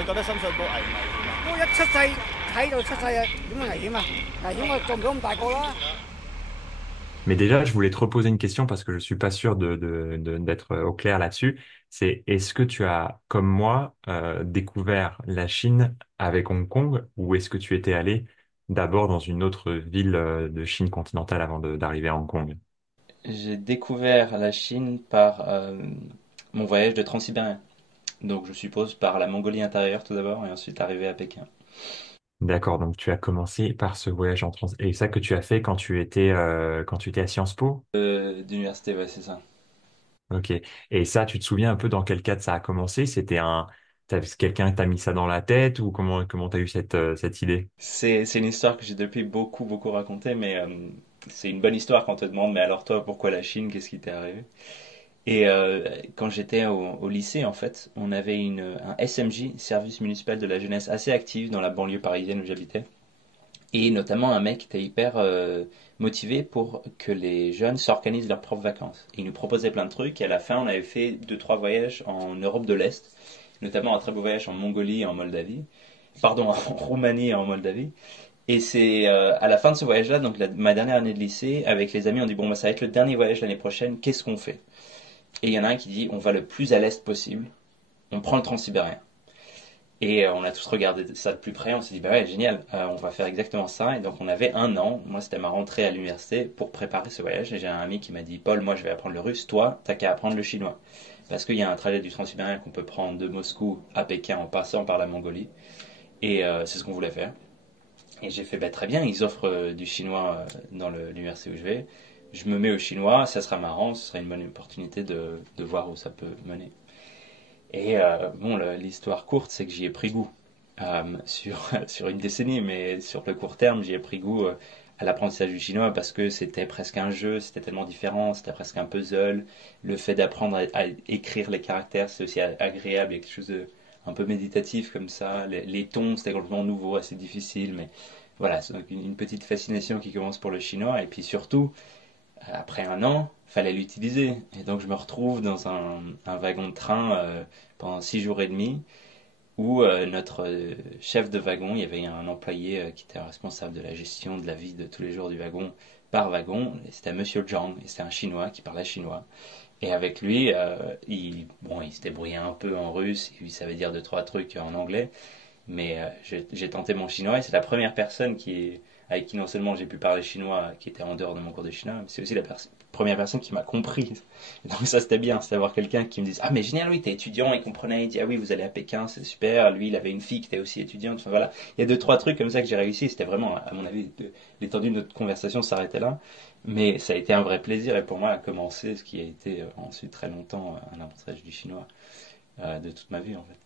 你覺得深水埗危唔危險啊？都一出世睇到出世啊，點會危險啊？危險我做唔到咁大個啦。Mais déjà, je voulais te reposer une question parce que je suis pas sûr d'être au clair là-dessus. C'est est-ce que tu as, comme moi, découvert la Chine avec Hong Kong ou est-ce que tu étais allé d'abord dans une autre ville de Chine continentale avant d'arriver à Hong Kong? J'ai découvert la Chine par mon voyage de transsibérien. Donc je suppose par la Mongolie intérieure tout d'abord et ensuite arrivé à Pékin. D'accord, donc tu as commencé par ce voyage en trans et ça que tu as fait quand tu étais à Sciences Po? D'université, ouais, c'est ça. Ok. Et ça, tu te souviens un peu dans quel cadre ça a commencé? Quelqu'un t'a mis ça dans la tête ou comment t'as eu cette idée? C'est une histoire que j'ai depuis beaucoup racontée, mais c'est une bonne histoire quand on te demande, mais alors toi, pourquoi la Chine? Qu'est-ce qui t'est arrivé? Et quand j'étais au lycée, en fait, on avait un SMJ, Service municipal de la jeunesse, assez actif dans la banlieue parisienne où j'habitais. Et notamment un mec qui était hyper motivé pour que les jeunes s'organisent leurs propres vacances. Et il nous proposait plein de trucs, et à la fin, on avait fait deux, trois voyages en Europe de l'Est, notamment un très beau voyage en Mongolie et en Moldavie. Pardon, en Roumanie et en Moldavie. Et c'est à la fin de ce voyage-là, donc ma dernière année de lycée, avec les amis, on dit bon, bah, ça va être le dernier voyage l'année prochaine, qu'est-ce qu'on fait? Et il y en a un qui dit on va le plus à l'est possible, on prend le transsibérien. Et on a tous regardé ça de plus près, on s'est dit bah ouais génial, on va faire exactement ça. Et donc on avait un an, moi c'était ma rentrée à l'université pour préparer ce voyage. Et j'ai un ami qui m'a dit Paul, moi je vais apprendre le russe, toi t'as qu'à apprendre le chinois. Parce qu'il y a un trajet du transsibérien qu'on peut prendre de Moscou à Pékin en passant par la Mongolie. Et c'est ce qu'on voulait faire. Et j'ai fait bah, très bien, ils offrent du chinois dans l'université où je vais. Je me mets au chinois, ça sera marrant, ce sera une bonne opportunité de voir où ça peut mener. Et bon, l'histoire courte, c'est que j'y ai pris goût sur une décennie, mais sur le court terme, j'y ai pris goût à l'apprentissage du chinois parce que c'était presque un jeu, c'était tellement différent, c'était presque un puzzle. Le fait d'apprendre à écrire les caractères, c'est aussi agréable, il y a quelque chose de un peu méditatif comme ça. Les tons, c'était complètement nouveau, assez difficile, mais voilà, c'est donc une petite fascination qui commence pour le chinois. Et puis surtout, après un an, fallait l'utiliser. Et donc je me retrouve dans un wagon de train pendant 6 jours et demi où notre chef de wagon, il y avait un employé qui était responsable de la gestion de la vie de tous les jours du wagon par wagon. Et c'était Monsieur Zhang, et c'était un Chinois qui parlait chinois. Et avec lui, il se débrouillait un peu en russe, il savait dire deux, trois trucs en anglais. Mais j'ai tenté mon chinois et c'est la première personne avec qui non seulement j'ai pu parler chinois, qui était en dehors de mon cours de chinois, mais c'est aussi la première personne qui m'a compris. Et donc ça c'était bien, c'est d'avoir quelqu'un qui me dise ah mais génial oui t'es étudiant, il comprenait, il dit ah oui vous allez à Pékin c'est super, lui il avait une fille qui était aussi étudiante, enfin voilà, il y a deux trois trucs comme ça que j'ai réussi, c'était vraiment à mon avis l'étendue de notre conversation s'arrêtait là, mais ça a été un vrai plaisir et pour moi a commencé ce qui a été ensuite très longtemps un apprentissage du chinois de toute ma vie en fait.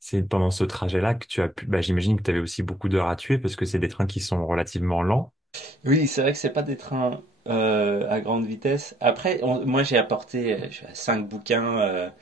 C'est pendant ce trajet-là que tu as pu, bah, j'imagine que tu avais aussi beaucoup d'heures à tuer parce que c'est des trains qui sont relativement lents. Oui, c'est vrai que c'est pas des trains à grande vitesse. Après, moi j'ai apporté 5 bouquins.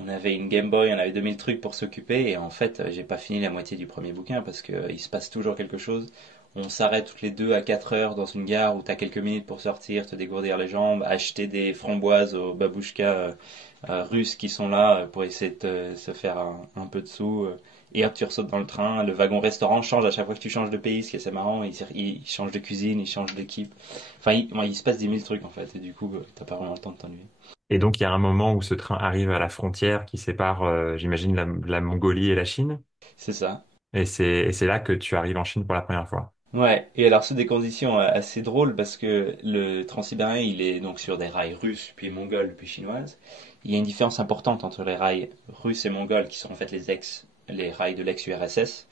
On avait une Game Boy, on avait 2000 trucs pour s'occuper. Et en fait, j'ai pas fini la moitié du premier bouquin parce que il se passe toujours quelque chose. On s'arrête toutes les 2 à 4 heures dans une gare où tu as quelques minutes pour sortir, te dégourdir les jambes, acheter des framboises aux babouchkas russes qui sont là pour essayer de se faire un peu de sous. Et hop, tu ressautes dans le train. Le wagon restaurant change à chaque fois que tu changes de pays, ce qui est assez marrant. Il change de cuisine, il change d'équipe. Enfin, il se passe 10 000 trucs en fait. Et du coup, t'as pas vraiment le temps de t'ennuyer. Et donc, il y a un moment où ce train arrive à la frontière qui sépare, j'imagine, la Mongolie et la Chine. C'est ça. Et c'est là que tu arrives en Chine pour la première fois. Ouais, et alors c'est des conditions assez drôles parce que le transsibérien il est donc sur des rails russes, puis mongols, puis chinoises. Il y a une différence importante entre les rails russes et mongols qui sont en fait les rails de l'ex-URSS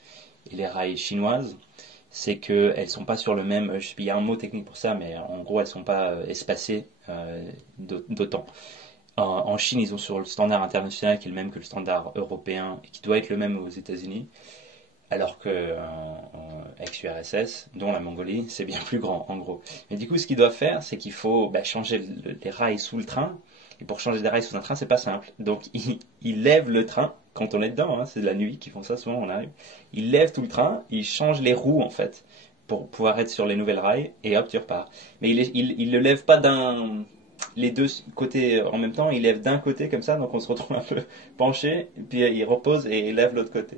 et les rails chinoises. C'est qu'elles sont pas sur le même, il y a un mot technique pour ça, mais en gros elles sont pas espacées d'autant. En Chine ils ont sur le standard international qui est le même que le standard européen et qui doit être le même aux États-Unis. Alors que en ex-URSS, dont la Mongolie, c'est bien plus grand en gros. Mais du coup, ce qu'ils doivent faire, c'est qu'il faut changer les rails sous le train. Et pour changer des rails sous un train, c'est pas simple. Donc, ils lèvent le train quand on est dedans. Hein, c'est de la nuit qu'ils font ça. Souvent, on arrive. Ils lèvent tout le train. Ils changent les roues en fait pour pouvoir être sur les nouvelles rails. Et hop, tu repars. Mais ils le lèvent pas les deux côtés en même temps, il lève d'un côté comme ça, donc on se retrouve un peu penché, et puis il repose et il lève l'autre côté.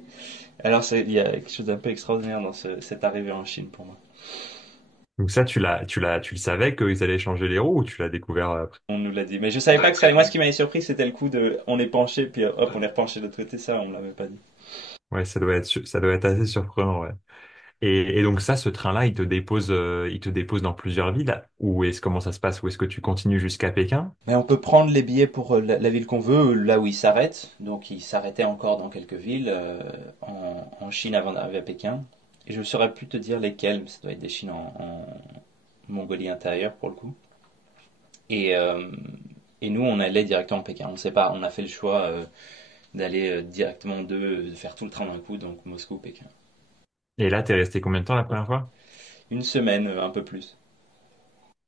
Alors il y a quelque chose d'un peu extraordinaire dans cette arrivée en Chine pour moi. Donc ça, tu le savais qu'ils allaient changer les roues ou tu l'as découvert après? On nous l'a dit, mais je savais pas que ça. Moi, ce qui m'avait surpris, c'était le coup de, on est penché, puis hop, on est repenché de l'autre côté. Ça, on me l'avait pas dit. Ouais, ça doit être assez surprenant, ouais. Et donc ça, ce train-là, il te dépose dans plusieurs villes. Comment ça se passe? Ou est-ce que tu continues jusqu'à Pékin? Mais on peut prendre les billets pour la ville qu'on veut, là où il s'arrête. Donc, il s'arrêtait encore dans quelques villes en Chine avant d'arriver à Pékin. Et je ne saurais plus te dire lesquelles, mais ça doit être des Chines en Mongolie intérieure pour le coup. Et, euh, et nous, on allait directement à Pékin. On sait pas, on a fait le choix d'aller directement de faire tout le train d'un coup, donc Moscou-Pékin. Et là, t'es resté combien de temps la première fois? Une semaine, un peu plus.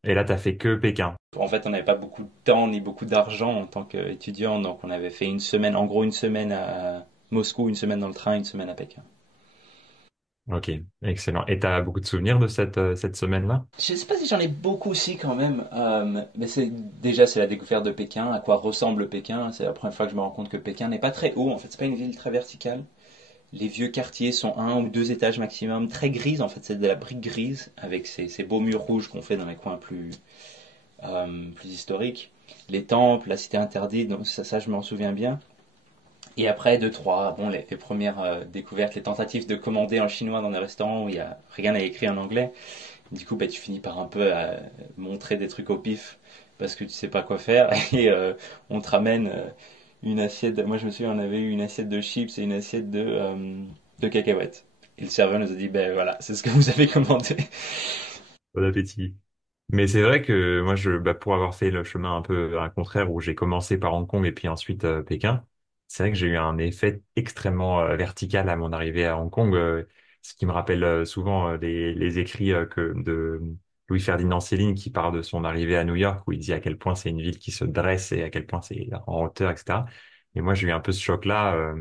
Et là, t'as fait que Pékin. En fait, on n'avait pas beaucoup de temps ni beaucoup d'argent en tant qu'étudiant, donc on avait fait une semaine, en gros une semaine à Moscou, une semaine dans le train, une semaine à Pékin. Ok, excellent. Et t'as beaucoup de souvenirs de cette semaine-là? Je ne sais pas si j'en ai beaucoup aussi quand même, mais c'est la découverte de Pékin, à quoi ressemble Pékin. C'est la première fois que je me rends compte que Pékin n'est pas très haut. En fait, c'est pas une ville très verticale. Les vieux quartiers sont un ou deux étages maximum, très grises. En fait, c'est de la brique grise avec ces beaux murs rouges qu'on fait dans les coins plus historiques. Les temples, la cité interdite, donc ça je m'en souviens bien. Et après, deux, trois, bon, les premières découvertes, les tentatives de commander en chinois dans des restaurants où il y a rien à écrire en anglais. Du coup, bah, tu finis par un peu montrer des trucs au pif parce que tu sais pas quoi faire et on te ramène une assiette. Moi, je me souviens, on avait eu une assiette de chips et une assiette de cacahuètes. Et le serveur nous a dit, ben voilà, c'est ce que vous avez commandé. Bon appétit. Mais c'est vrai que moi, pour avoir fait le chemin un peu à contraire, où j'ai commencé par Hong Kong et puis ensuite Pékin, c'est vrai que j'ai eu un effet extrêmement vertical à mon arrivée à Hong Kong, ce qui me rappelle souvent les écrits de Louis-Ferdinand Céline qui parle de son arrivée à New York, où il dit à quel point c'est une ville qui se dresse et à quel point c'est en hauteur, etc. Et moi, j'ai eu un peu ce choc-là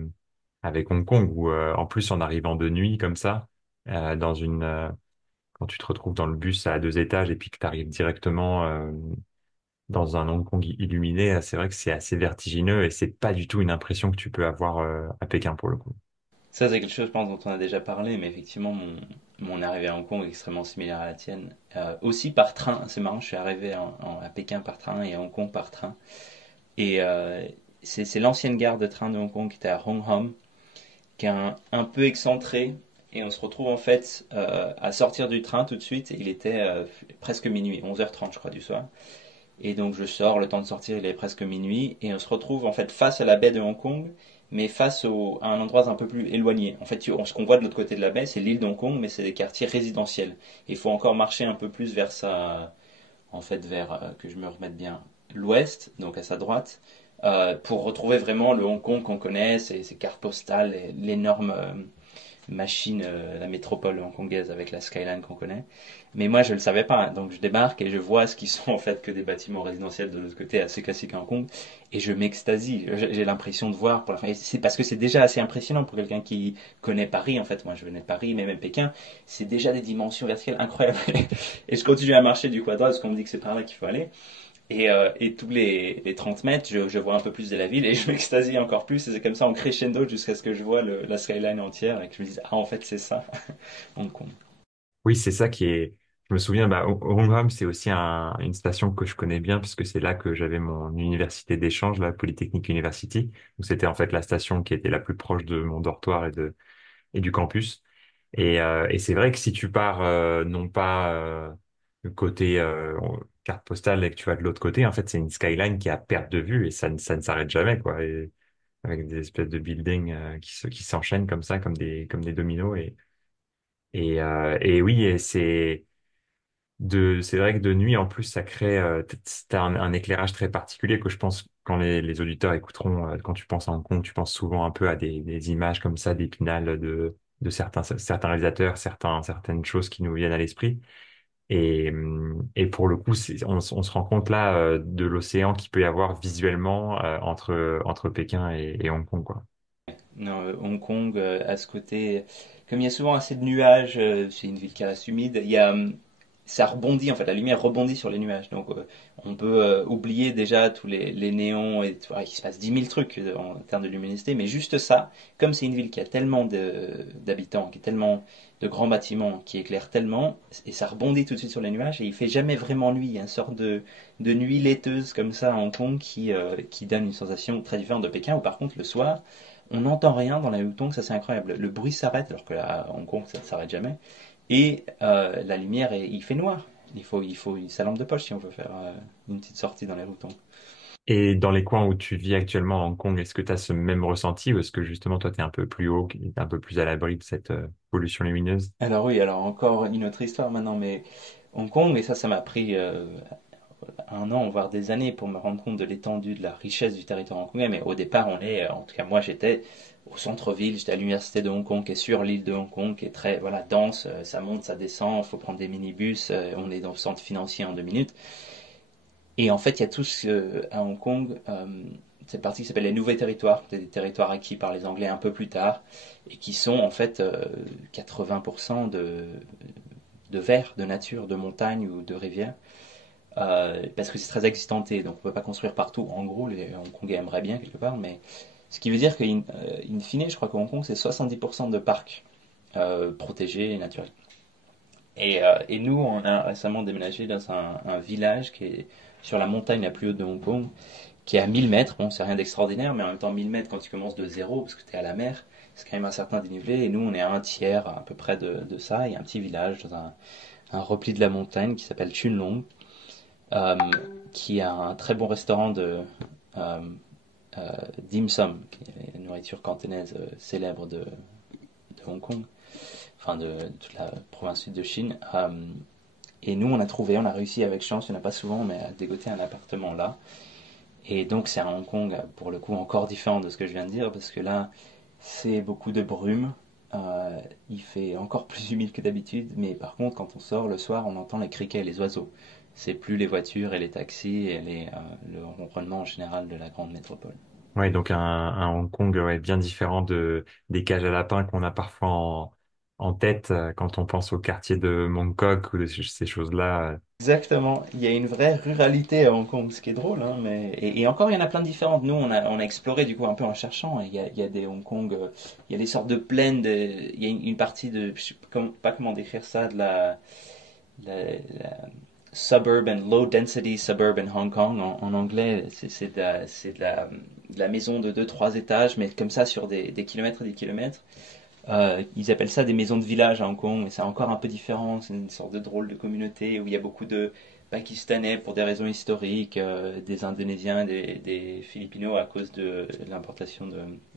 avec Hong Kong, où en plus, en arrivant de nuit comme ça, dans quand tu te retrouves dans le bus à deux étages et puis que tu arrives directement dans un Hong Kong illuminé, c'est vrai que c'est assez vertigineux et c'est pas du tout une impression que tu peux avoir à Pékin pour le coup. Ça, c'est quelque chose, je pense, dont on a déjà parlé, mais effectivement, mon arrivée à Hong Kong est extrêmement similaire à la tienne. Aussi par train, c'est marrant, je suis arrivé à Pékin par train et à Hong Kong par train. Et c'est l'ancienne gare de train de Hong Kong qui était à Hong Kong, qui est un peu excentré. Et on se retrouve en fait à sortir du train tout de suite. Il était presque minuit, 11h30 je crois du soir. Et donc je sors, le temps de sortir il est presque minuit. Et on se retrouve en fait face à la baie de Hong Kong, mais à un endroit un peu plus éloigné. En fait, ce qu'on voit de l'autre côté de la baie, c'est l'île d'Hong Kong, mais c'est des quartiers résidentiels. Il faut encore marcher un peu plus vers ça, en fait vers, que je me remette bien, l'ouest, donc à sa droite, pour retrouver vraiment le Hong Kong qu'on connaît, ces cartes postales, l'énorme machine, la métropole hongkongaise avec la skyline qu'on connaît. Mais moi, je ne le savais pas. Donc, je débarque et je vois ce qui sont en fait que des bâtiments résidentiels de l'autre côté, assez classiques à Hong Kong. Et je m'extasie. J'ai l'impression de voir pour la fin. C'est parce que c'est déjà assez impressionnant pour quelqu'un qui connaît Paris. En fait, moi, je venais de Paris, mais même Pékin. C'est déjà des dimensions verticales incroyables. Et je continue à marcher du quadrat parce qu'on me dit que c'est par là qu'il faut aller. Et tous les 30 mètres, je vois un peu plus de la ville et je m'extasie encore plus. Et c'est comme ça en crescendo jusqu'à ce que je vois la skyline entière et que je me dise, ah, en fait, c'est ça, Hong Kong. Oui, c'est ça qui est. Je me souviens, Hong Kong, c'est aussi une station que je connais bien puisque c'est là que j'avais mon université d'échange, la Polytechnic University. Donc c'était en fait la station qui était la plus proche de mon dortoir et du campus. Et c'est vrai que si tu pars non pas du côté carte postale et que tu vas de l'autre côté, en fait, c'est une skyline qui est à perte de vue et ça ne s'arrête jamais, quoi. Et avec des espèces de buildings qui s'enchaînent comme ça, comme des dominos. Et oui, c'est vrai que de nuit, en plus, ça crée, t'as un éclairage très particulier que je pense quand les auditeurs écouteront, quand tu penses à Hong Kong, tu penses souvent un peu à des images comme ça, d'Épinal, de certains réalisateurs, certaines choses qui nous viennent à l'esprit. Et pour le coup, on se rend compte là, de l'océan qu'il peut y avoir visuellement, entre Pékin et Hong Kong, quoi. Non, Hong Kong, à ce côté, comme il y a souvent assez de nuages, c'est une ville qui reste humide, il y a ça rebondit en fait, la lumière rebondit sur les nuages. Donc on peut oublier déjà tous les néons et il se passe 10 000 trucs en termes de luminosité, mais juste ça, comme c'est une ville qui a tellement d'habitants, qui a tellement de grands bâtiments, qui éclairent tellement, et ça rebondit tout de suite sur les nuages, et il fait jamais vraiment nuit. Il y a une sorte de nuit laiteuse comme ça à Hong Kong qui donne une sensation très différente de Pékin, où par contre le soir, on n'entend rien dans la Hutong, ça c'est incroyable. Le bruit s'arrête, alors que à Hong Kong ça ne s'arrête jamais. Et la lumière, il fait noir. Il faut sa lampe de poche si on veut faire une petite sortie dans les Hutong. Et dans les coins où tu vis actuellement à Hong Kong, est-ce que tu as ce même ressenti ou est-ce que justement toi tu es un peu plus haut, et un peu plus à l'abri de cette pollution lumineuse? Alors oui, alors encore une autre histoire maintenant, mais Hong Kong, et ça m'a pris un an, voire des années pour me rendre compte de l'étendue, de la richesse du territoire hongkongais. Mais au départ, en tout cas moi j'étais au centre-ville, j'étais à l'université de Hong Kong qui est sur l'île de Hong Kong, qui est très voilà, dense, ça monte, ça descend, il faut prendre des minibus, on est dans le centre financier en 2 minutes. Et en fait, il y a tous à Hong Kong cette partie qui s'appelle les nouveaux territoires, des territoires acquis par les Anglais un peu plus tard, et qui sont en fait 80% de verre, de nature, de montagne ou de rivière. Parce que c'est très accidenté, donc on ne peut pas construire partout. En gros, les Hongkongais aimeraient bien quelque part, mais ce qui veut dire qu'in in fine, je crois qu'à Hong Kong, c'est 70% de parcs protégés et naturels. Et nous, on a récemment déménagé dans un village qui est sur la montagne la plus haute de Hong Kong, qui est à 1000 mètres. Bon, c'est rien d'extraordinaire, mais en même temps, 1000 mètres quand tu commences de zéro, parce que tu es à la mer, c'est quand même un certain dénivelé. Et nous, on est à un tiers à peu près de ça. Il y a un petit village dans un repli de la montagne qui s'appelle Chun Long, euh, qui a un très bon restaurant euh, dim sum, qui est une nourriture cantonaise célèbre de Hong Kong, enfin de toute la province sud de Chine. Et nous, on a réussi avec chance, il n'y en a pas souvent, mais à dégoter un appartement là. Et donc c'est un Hong Kong, pour le coup, encore différent de ce que je viens de dire, parce que là, c'est beaucoup de brume. Il fait encore plus humide que d'habitude, mais par contre, quand on sort le soir, on entend les criquets et les oiseaux. C'est plus les voitures et les taxis et le ronronnement en général de la grande métropole. Ouais, donc un Hong Kong ouais, bien différent des cages à lapins qu'on a parfois en tête quand on pense au quartier de Mongkok ou de ces choses-là. Exactement, il y a une vraie ruralité à Hong Kong, ce qui est drôle, hein, et encore il y en a plein de différentes. Nous, on a exploré du coup un peu en cherchant. Il y a des Hong Kong, il y a des sortes de plaines, il y a une partie de, je sais pas comment décrire ça, de la suburban, low density suburban Hong Kong en anglais, c'est de la maison de deux trois étages, mais comme ça sur des kilomètres et des kilomètres. Ils appellent ça des maisons de village à Hong Kong, mais c'est encore un peu différent. C'est une sorte de drôle de communauté où il y a beaucoup de Pakistanais pour des raisons historiques, des Indonésiens, des Philippinos à cause de l'importation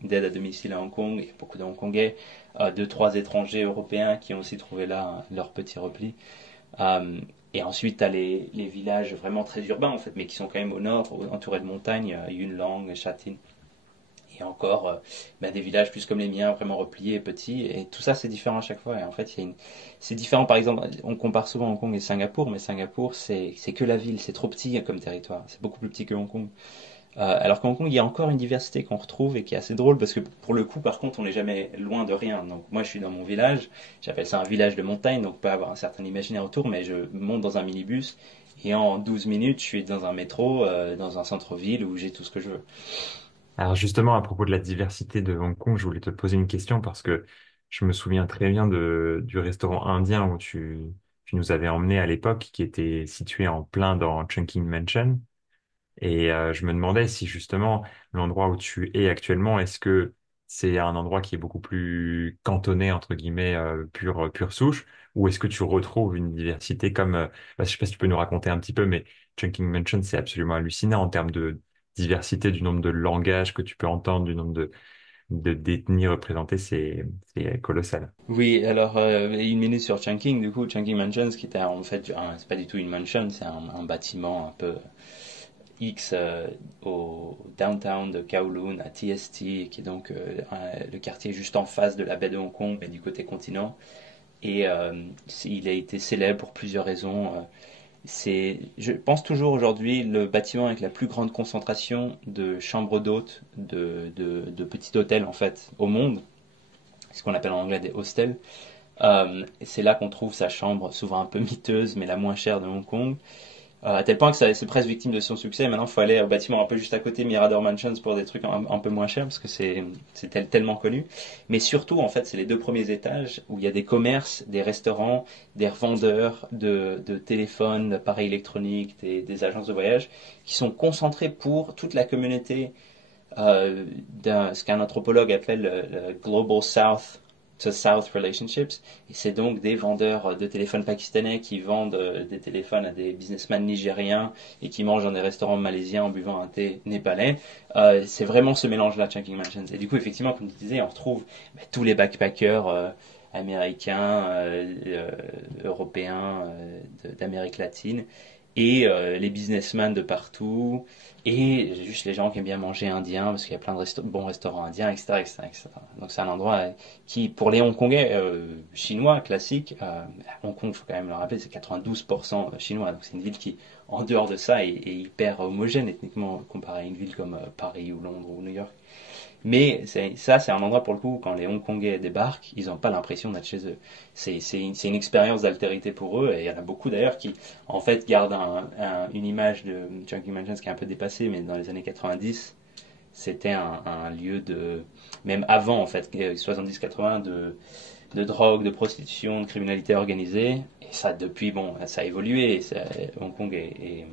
d'aide à domicile à Hong Kong. Il y a beaucoup de Hongkongais, deux, trois étrangers européens qui ont aussi trouvé là leur petit repli. Euh, et ensuite, tu as les villages vraiment très urbains en fait, mais qui sont quand même au nord, entourés de montagnes, Yuen Long, Sha Tin. Et encore des villages plus comme les miens, vraiment repliés et petits. Et tout ça, c'est différent à chaque fois. Et en fait, c'est différent. Par exemple, on compare souvent Hong Kong et Singapour, mais Singapour, c'est que la ville. C'est trop petit comme territoire. C'est beaucoup plus petit que Hong Kong. Alors qu'à Hong Kong, il y a encore une diversité qu'on retrouve et qui est assez drôle parce que pour le coup, par contre, on n'est jamais loin de rien. Donc moi, je suis dans mon village. J'appelle ça un village de montagne, donc on peut avoir un certain imaginaire autour, mais je monte dans un minibus et en 12 minutes, je suis dans un métro, dans un centre-ville où j'ai tout ce que je veux. Alors justement, à propos de la diversité de Hong Kong, je voulais te poser une question parce que je me souviens très bien du restaurant indien où tu nous avais emmenés à l'époque, qui était situé en plein dans Chungking Mansion. Et je me demandais si justement l'endroit où tu es actuellement, est-ce que c'est un endroit qui est beaucoup plus cantonné, entre guillemets, pure souche, ou est-ce que tu retrouves une diversité comme, je sais pas si tu peux nous raconter un petit peu, mais Chungking Mansion, c'est absolument hallucinant en termes de diversité du nombre de langages que tu peux entendre, du nombre d'ethnies représentées, c'est colossal. Oui, alors une minute sur Chungking, du coup, Chungking Mansion, qui était en fait, c'est pas du tout une mansion, c'est un bâtiment un peu X au downtown de Kowloon, à TST, qui est donc le quartier juste en face de la baie de Hong Kong, mais du côté continent. Et il a été célèbre pour plusieurs raisons. Je pense toujours aujourd'hui, le bâtiment avec la plus grande concentration de chambres d'hôtes, de petits hôtels en fait, au monde, ce qu'on appelle en anglais des hostels. C'est là qu'on trouve sa chambre, souvent un peu miteuse, mais la moins chère de Hong Kong. À tel point que c'est presque victime de son succès. Maintenant, il faut aller au bâtiment un peu juste à côté, Mirador Mansions, pour des trucs un peu moins chers, parce que c'est tellement connu. Mais surtout, en fait, c'est les deux premiers étages où il y a des commerces, des restaurants, des revendeurs de téléphones, d'appareils électroniques, des agences de voyage, qui sont concentrés pour toute la communauté ce qu'un anthropologue appelle le Global South to South Relationships. Et c'est donc des vendeurs de téléphones pakistanais qui vendent des téléphones à des businessmen nigériens et qui mangent dans des restaurants malaisiens en buvant un thé népalais. C'est vraiment ce mélange-là, Chungking Mansions. Et du coup, effectivement, comme tu disais, on retrouve tous les backpackers américains, européens, d'Amérique latine et les businessmen de partout, et juste les gens qui aiment bien manger indien, parce qu'il y a plein de bons restaurants indiens, etc., etc., etc. Donc c'est un endroit qui, pour les Hongkongais chinois classiques, Hong Kong, il faut quand même le rappeler, c'est 92% chinois, donc c'est une ville qui, en dehors de ça, est hyper homogène ethniquement, comparé à une ville comme Paris ou Londres ou New York. Mais c'est un endroit pour le coup, quand les Hongkongais débarquent, ils n'ont pas l'impression d'être chez eux. C'est une expérience d'altérité pour eux, et il y en a beaucoup d'ailleurs qui, en fait, gardent une image de Chungking Mansions qui est un peu dépassée, mais dans les années 90, c'était un lieu de, même avant en fait, 70-80, de drogue, de prostitution, de criminalité organisée. Et ça, depuis, bon, ça a évolué. Hong Kong est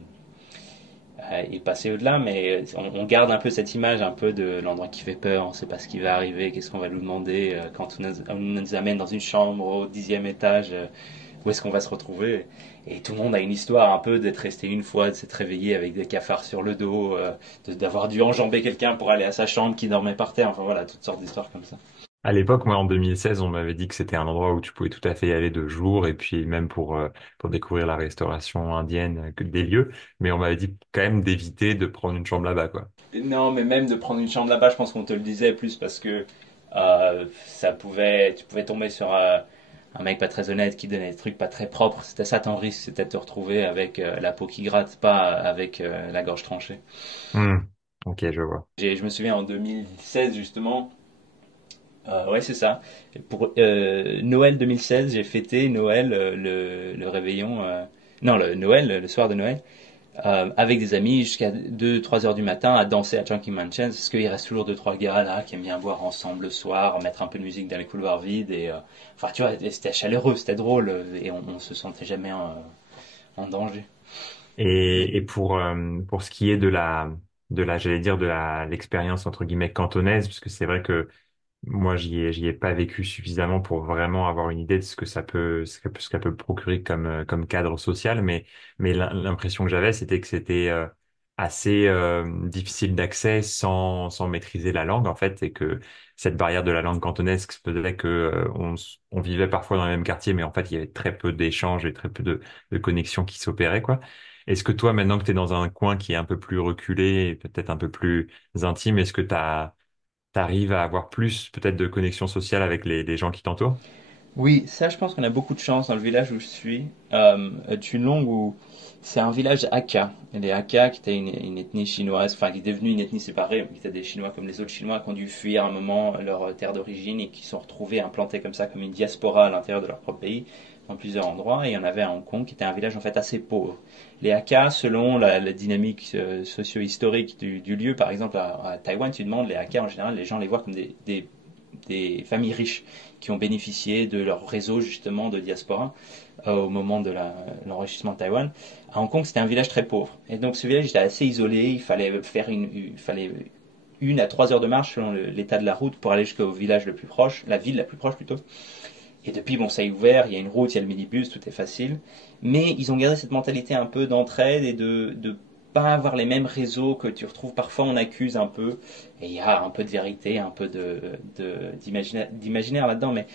passé au-delà, mais on garde un peu cette image un peu de l'endroit qui fait peur, on ne sait pas ce qui va arriver, qu'est-ce qu'on va nous demander quand on nous amène dans une chambre au 10e étage, où est-ce qu'on va se retrouver. Et tout le monde a une histoire un peu d'être resté une fois, de s'être réveillé avec des cafards sur le dos, d'avoir dû enjamber quelqu'un pour aller à sa chambre qui dormait par terre, enfin voilà, toutes sortes d'histoires comme ça. À l'époque, moi, en 2016, on m'avait dit que c'était un endroit où tu pouvais tout à fait y aller de jour et puis même pour découvrir la restauration indienne, que des lieux. Mais on m'avait dit quand même d'éviter de prendre une chambre là-bas, quoi. Non, mais même de prendre une chambre là-bas, je pense qu'on te le disait plus parce que tu pouvais tomber sur un mec pas très honnête qui donnait des trucs pas très propres. C'était ça ton risque, c'était de te retrouver avec la peau qui gratte, pas avec la gorge tranchée. Hmm. Ok, je vois. Je me souviens en 2016 justement, ouais c'est ça, pour Noël 2016, j'ai fêté Noël, le réveillon, non le Noël, le soir de Noël, avec des amis jusqu'à 2-3 heures du matin à danser à Chungking Mansions, parce qu'il reste toujours 2-3 gars là qui aiment bien boire ensemble le soir, mettre un peu de musique dans les couloirs vides, et enfin tu vois, c'était chaleureux, c'était drôle, et on se sentait jamais en danger. Et pour ce qui est j'allais dire l'expérience entre guillemets cantonaise, parce que c'est vrai que moi, j'y ai pas vécu suffisamment pour vraiment avoir une idée de ce que ce qu'elle peut procurer comme cadre social, mais l'impression que j'avais, c'était que c'était assez difficile d'accès sans maîtriser la langue, en fait, et que cette barrière de la langue cantonaise faisait que on vivait parfois dans le même quartier, mais en fait, il y avait très peu d'échanges et très peu de connexions qui s'opéraient, quoi. Est-ce que toi, maintenant que tu es dans un coin qui est un peu plus reculé et peut-être un peu plus intime, est-ce que t'arrives à avoir plus peut-être de connexion sociale avec les gens qui t'entourent? Oui, ça, je pense qu'on a beaucoup de chance dans le village où je suis. Chunlong, où c'est un village Hakka. Et les Hakka, qui étaient une ethnie chinoise, enfin, qui est devenue une ethnie séparée, qui étaient des Chinois comme les autres Chinois, qui ont dû fuir un moment leur terre d'origine et qui sont retrouvés implantés comme ça, comme une diaspora à l'intérieur de leur propre pays, dans plusieurs endroits. Et il y en avait à Hong Kong, qui était un village en fait assez pauvre. Les Hakka, selon la dynamique socio-historique du lieu, par exemple à Taïwan, tu demandes les Hakka, en général, les gens les voient comme des familles riches qui ont bénéficié de leur réseau justement de diaspora au moment de l'enrichissement de Taïwan. À Hong Kong, c'était un village très pauvre. Et donc ce village était assez isolé, il fallait 1 à 3 heures de marche selon l'état de la route pour aller jusqu'au village le plus proche, la ville la plus proche plutôt. Et depuis, bon, ça est ouvert, il y a une route, il y a le minibus, tout est facile. Mais ils ont gardé cette mentalité un peu d'entraide et de pas avoir les mêmes réseaux que tu retrouves. Parfois, on accuse un peu, et il y a un peu de vérité, un peu d'imaginaire là-dedans, mais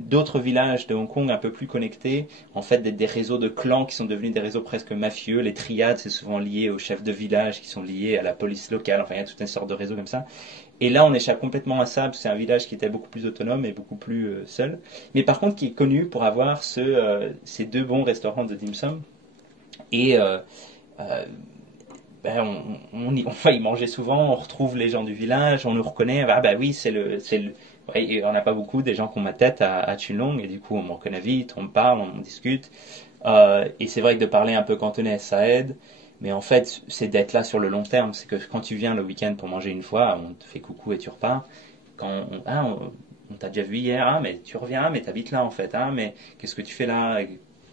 d'autres villages de Hong Kong un peu plus connectés, en fait, des réseaux de clans qui sont devenus des réseaux presque mafieux. Les triades, c'est souvent lié aux chefs de village qui sont liés à la police locale. Enfin, il y a toute une sorte de réseau comme ça. Et là, on échappe complètement à ça, parce que c'est un village qui était beaucoup plus autonome et beaucoup plus seul. Mais par contre, qui est connu pour avoir ces deux bons restaurants de dim sum. Et ben, on va y manger souvent, on retrouve les gens du village, on nous reconnaît. Ah bah oui, ouais, et on n'a pas beaucoup des gens qui ont ma tête à Chunlong, et du coup on me reconnaît vite, on me parle, on discute. Et c'est vrai que de parler un peu cantonais, ça aide. Mais en fait, c'est d'être là sur le long terme. C'est que quand tu viens le week-end pour manger une fois, on te fait coucou et tu repars. On t'a déjà vu hier, ah, mais tu reviens, ah, mais t'habites là en fait, ah, mais qu'est-ce que tu fais là?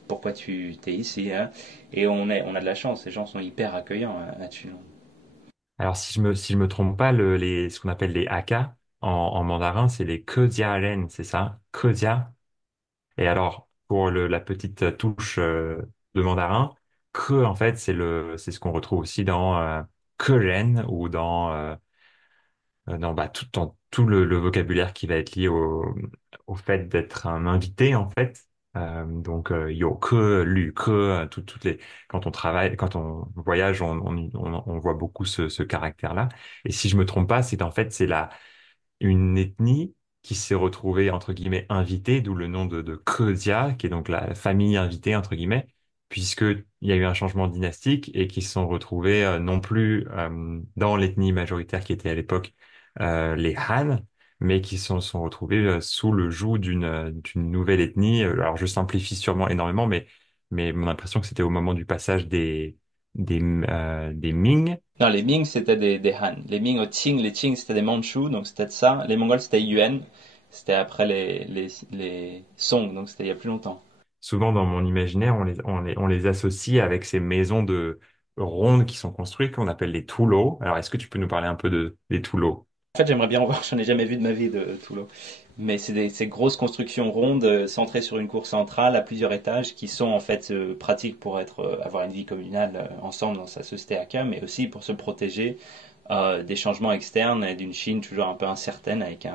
Pourquoi tu t'es ici, hein? Et on a de la chance, les gens sont hyper accueillants à Chulon. Alors, si je me trompe pas, ce qu'on appelle les haka en mandarin, c'est les Kejiaren, c'est ça? Kezia. Et alors, pour la petite touche de mandarin, que, en fait, c'est ce qu'on retrouve aussi dans Keren ou dans dans tout le vocabulaire qui va être lié au fait d'être un invité, en fait. Yo, que, lu, que, quand on travaille, quand on voyage, on voit beaucoup ce caractère-là. Et si je me trompe pas, c'est en fait, c'est une ethnie qui s'est retrouvée, entre guillemets, invitée, d'où le nom de Kozia, qui est donc la famille invitée, entre guillemets, puisqu'il y a eu un changement dynastique et qui se sont retrouvés non plus dans l'ethnie majoritaire qui était à l'époque les Han, mais qui sont retrouvés sous le joug d'une nouvelle ethnie. Alors, je simplifie sûrement énormément, mais mon impression que c'était au moment du passage des Ming. Non, les Ming, c'était des Han. Les Ming au Qing, les Qing, c'était des Mandchous, donc c'était de ça. Les Mongols, c'était Yuan. C'était après les Song, donc c'était il y a plus longtemps. Souvent dans mon imaginaire, on les associe avec ces maisons de rondes qui sont construites qu'on appelle les toulots. Alors, est-ce que tu peux nous parler un peu des toulots? En fait, j'aimerais bien en voir, j'en ai jamais vu de ma vie de Toulon. Mais c'est ces grosses constructions rondes centrées sur une cour centrale à plusieurs étages qui sont en fait pratiques pour avoir une vie communale ensemble dans sa société à Aka, mais aussi pour se protéger des changements externes et d'une Chine toujours un peu incertaine avec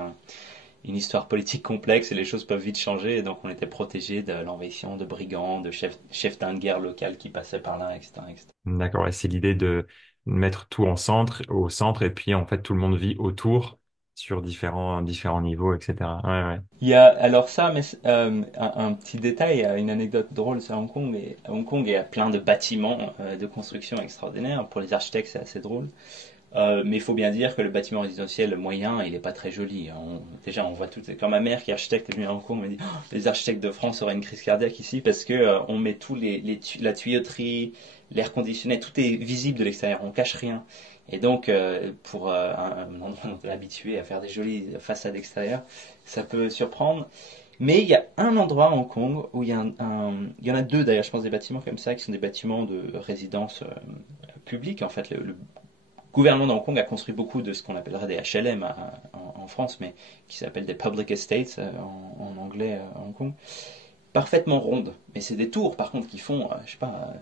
une histoire politique complexe et les choses peuvent vite changer. Et donc on était protégé de l'envahissement de brigands, de chefs d'un guerre local qui passaient par là, etc., etc. D'accord, et c'est l'idée de mettre tout au centre, et puis en fait tout le monde vit autour sur différents niveaux, etc. Ouais, ouais. Il y a alors ça, mais un petit détail, une anecdote drôle sur Hong Kong. Mais à Hong Kong, il y a plein de bâtiments de construction extraordinaires. Pour les architectes, c'est assez drôle. Mais il faut bien dire que le bâtiment résidentiel moyen, il n'est pas très joli. Déjà, on voit tout. Quand ma mère, qui est architecte, est venue à Hong Kong, m'a dit oh, les architectes de France auraient une crise cardiaque ici parce que on met tous la tuyauterie, l'air conditionné, tout est visible de l'extérieur. On cache rien. Et donc, pour un endroit dont on est habitué à faire des jolies façades extérieures, ça peut surprendre. Mais il y a un endroit à Hong Kong où il y en a deux d'ailleurs, je pense, des bâtiments comme ça, qui sont des bâtiments de résidence publique. En fait, le gouvernement de Hong Kong a construit beaucoup de ce qu'on appellerait des HLM en France, mais qui s'appellent des public estates en anglais à Hong Kong. Parfaitement rondes. Mais c'est des tours, par contre, qui font, je sais pas,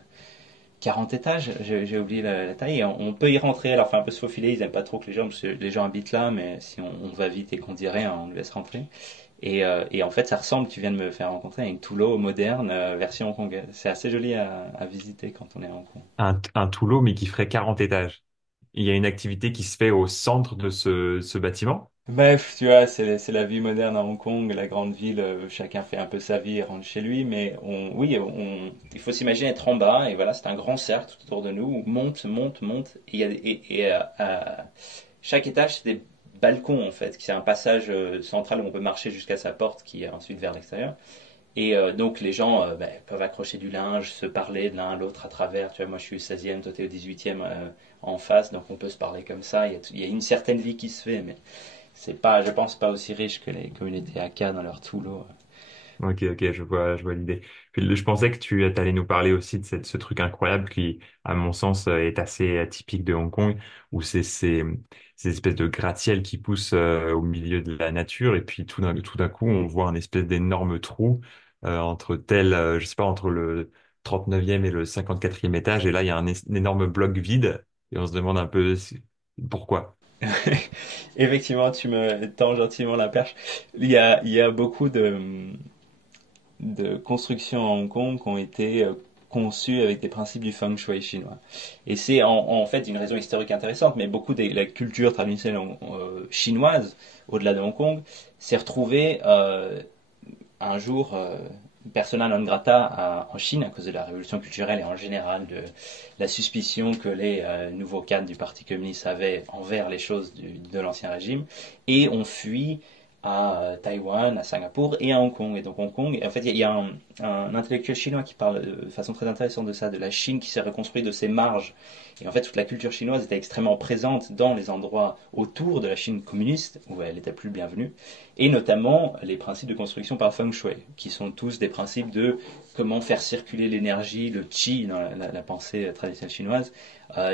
40 étages, j'ai oublié la taille. Et on peut y rentrer, alors faut un peu se faufiler, ils n'aiment pas trop que parce que les gens habitent là, mais si on va vite et qu'on dit rien, on nous laisse rentrer. Et en fait, ça ressemble, tu viens de me faire rencontrer, à une Toulo moderne version hongkongaise. C'est assez joli à visiter quand on est à Hong Kong. Un Toulot, mais qui ferait 40 étages. Il y a une activité qui se fait au centre de ce bâtiment. Bref, tu vois, c'est la vie moderne à Hong Kong, la grande ville, chacun fait un peu sa vie et rentre chez lui, mais oui, il faut s'imaginer être en bas, et voilà, c'est un grand cercle tout autour de nous, où monte, monte, monte, et, il y a, et à chaque étage, c'est des balcons, en fait, qui c'est un passage central où on peut marcher jusqu'à sa porte, qui est ensuite vers l'extérieur. Et donc les gens peuvent accrocher du linge, se parler de l'un à l'autre à travers. Tu vois, moi je suis au 16e, toi t'es au 18e en face, donc on peut se parler comme ça. Il y a une certaine vie qui se fait, mais c'est pas, je pense, pas aussi riche que les communautés Hakka dans leur Toulouse. Ok, ok, je vois l'idée. Puis, je pensais que tu allais nous parler aussi de ce truc incroyable qui, à mon sens, est assez atypique de Hong Kong, où c'est ces espèces de gratte-ciel qui poussent au milieu de la nature, et puis tout d'un coup, on voit un espèce d'énorme trou je sais pas, entre le 39e et le 54e étage, et là, il y a un énorme bloc vide, et on se demande un peu pourquoi. Effectivement, tu me tends gentiment la perche. Il y a beaucoup de constructions à Hong Kong qui ont été conçues avec des principes du feng shui chinois. Et c'est en fait une raison historique intéressante, mais beaucoup de la culture traditionnelle chinoise, au-delà de Hong Kong, s'est retrouvée un jour persona non grata en Chine à cause de la révolution culturelle et en général de la suspicion que les nouveaux cadres du Parti communiste avaient envers les choses de l'ancien régime et ont fui à Taïwan, à Singapour et à Hong Kong. Et donc Hong Kong, en fait, il y a un intellectuel chinois qui parle de façon très intéressante de ça, de la Chine qui s'est reconstruite de ses marges. Et en fait, toute la culture chinoise était extrêmement présente dans les endroits autour de la Chine communiste, où elle était plus bienvenue, et notamment les principes de construction par feng shui, qui sont tous des principes de comment faire circuler l'énergie, le qi dans la pensée traditionnelle chinoise.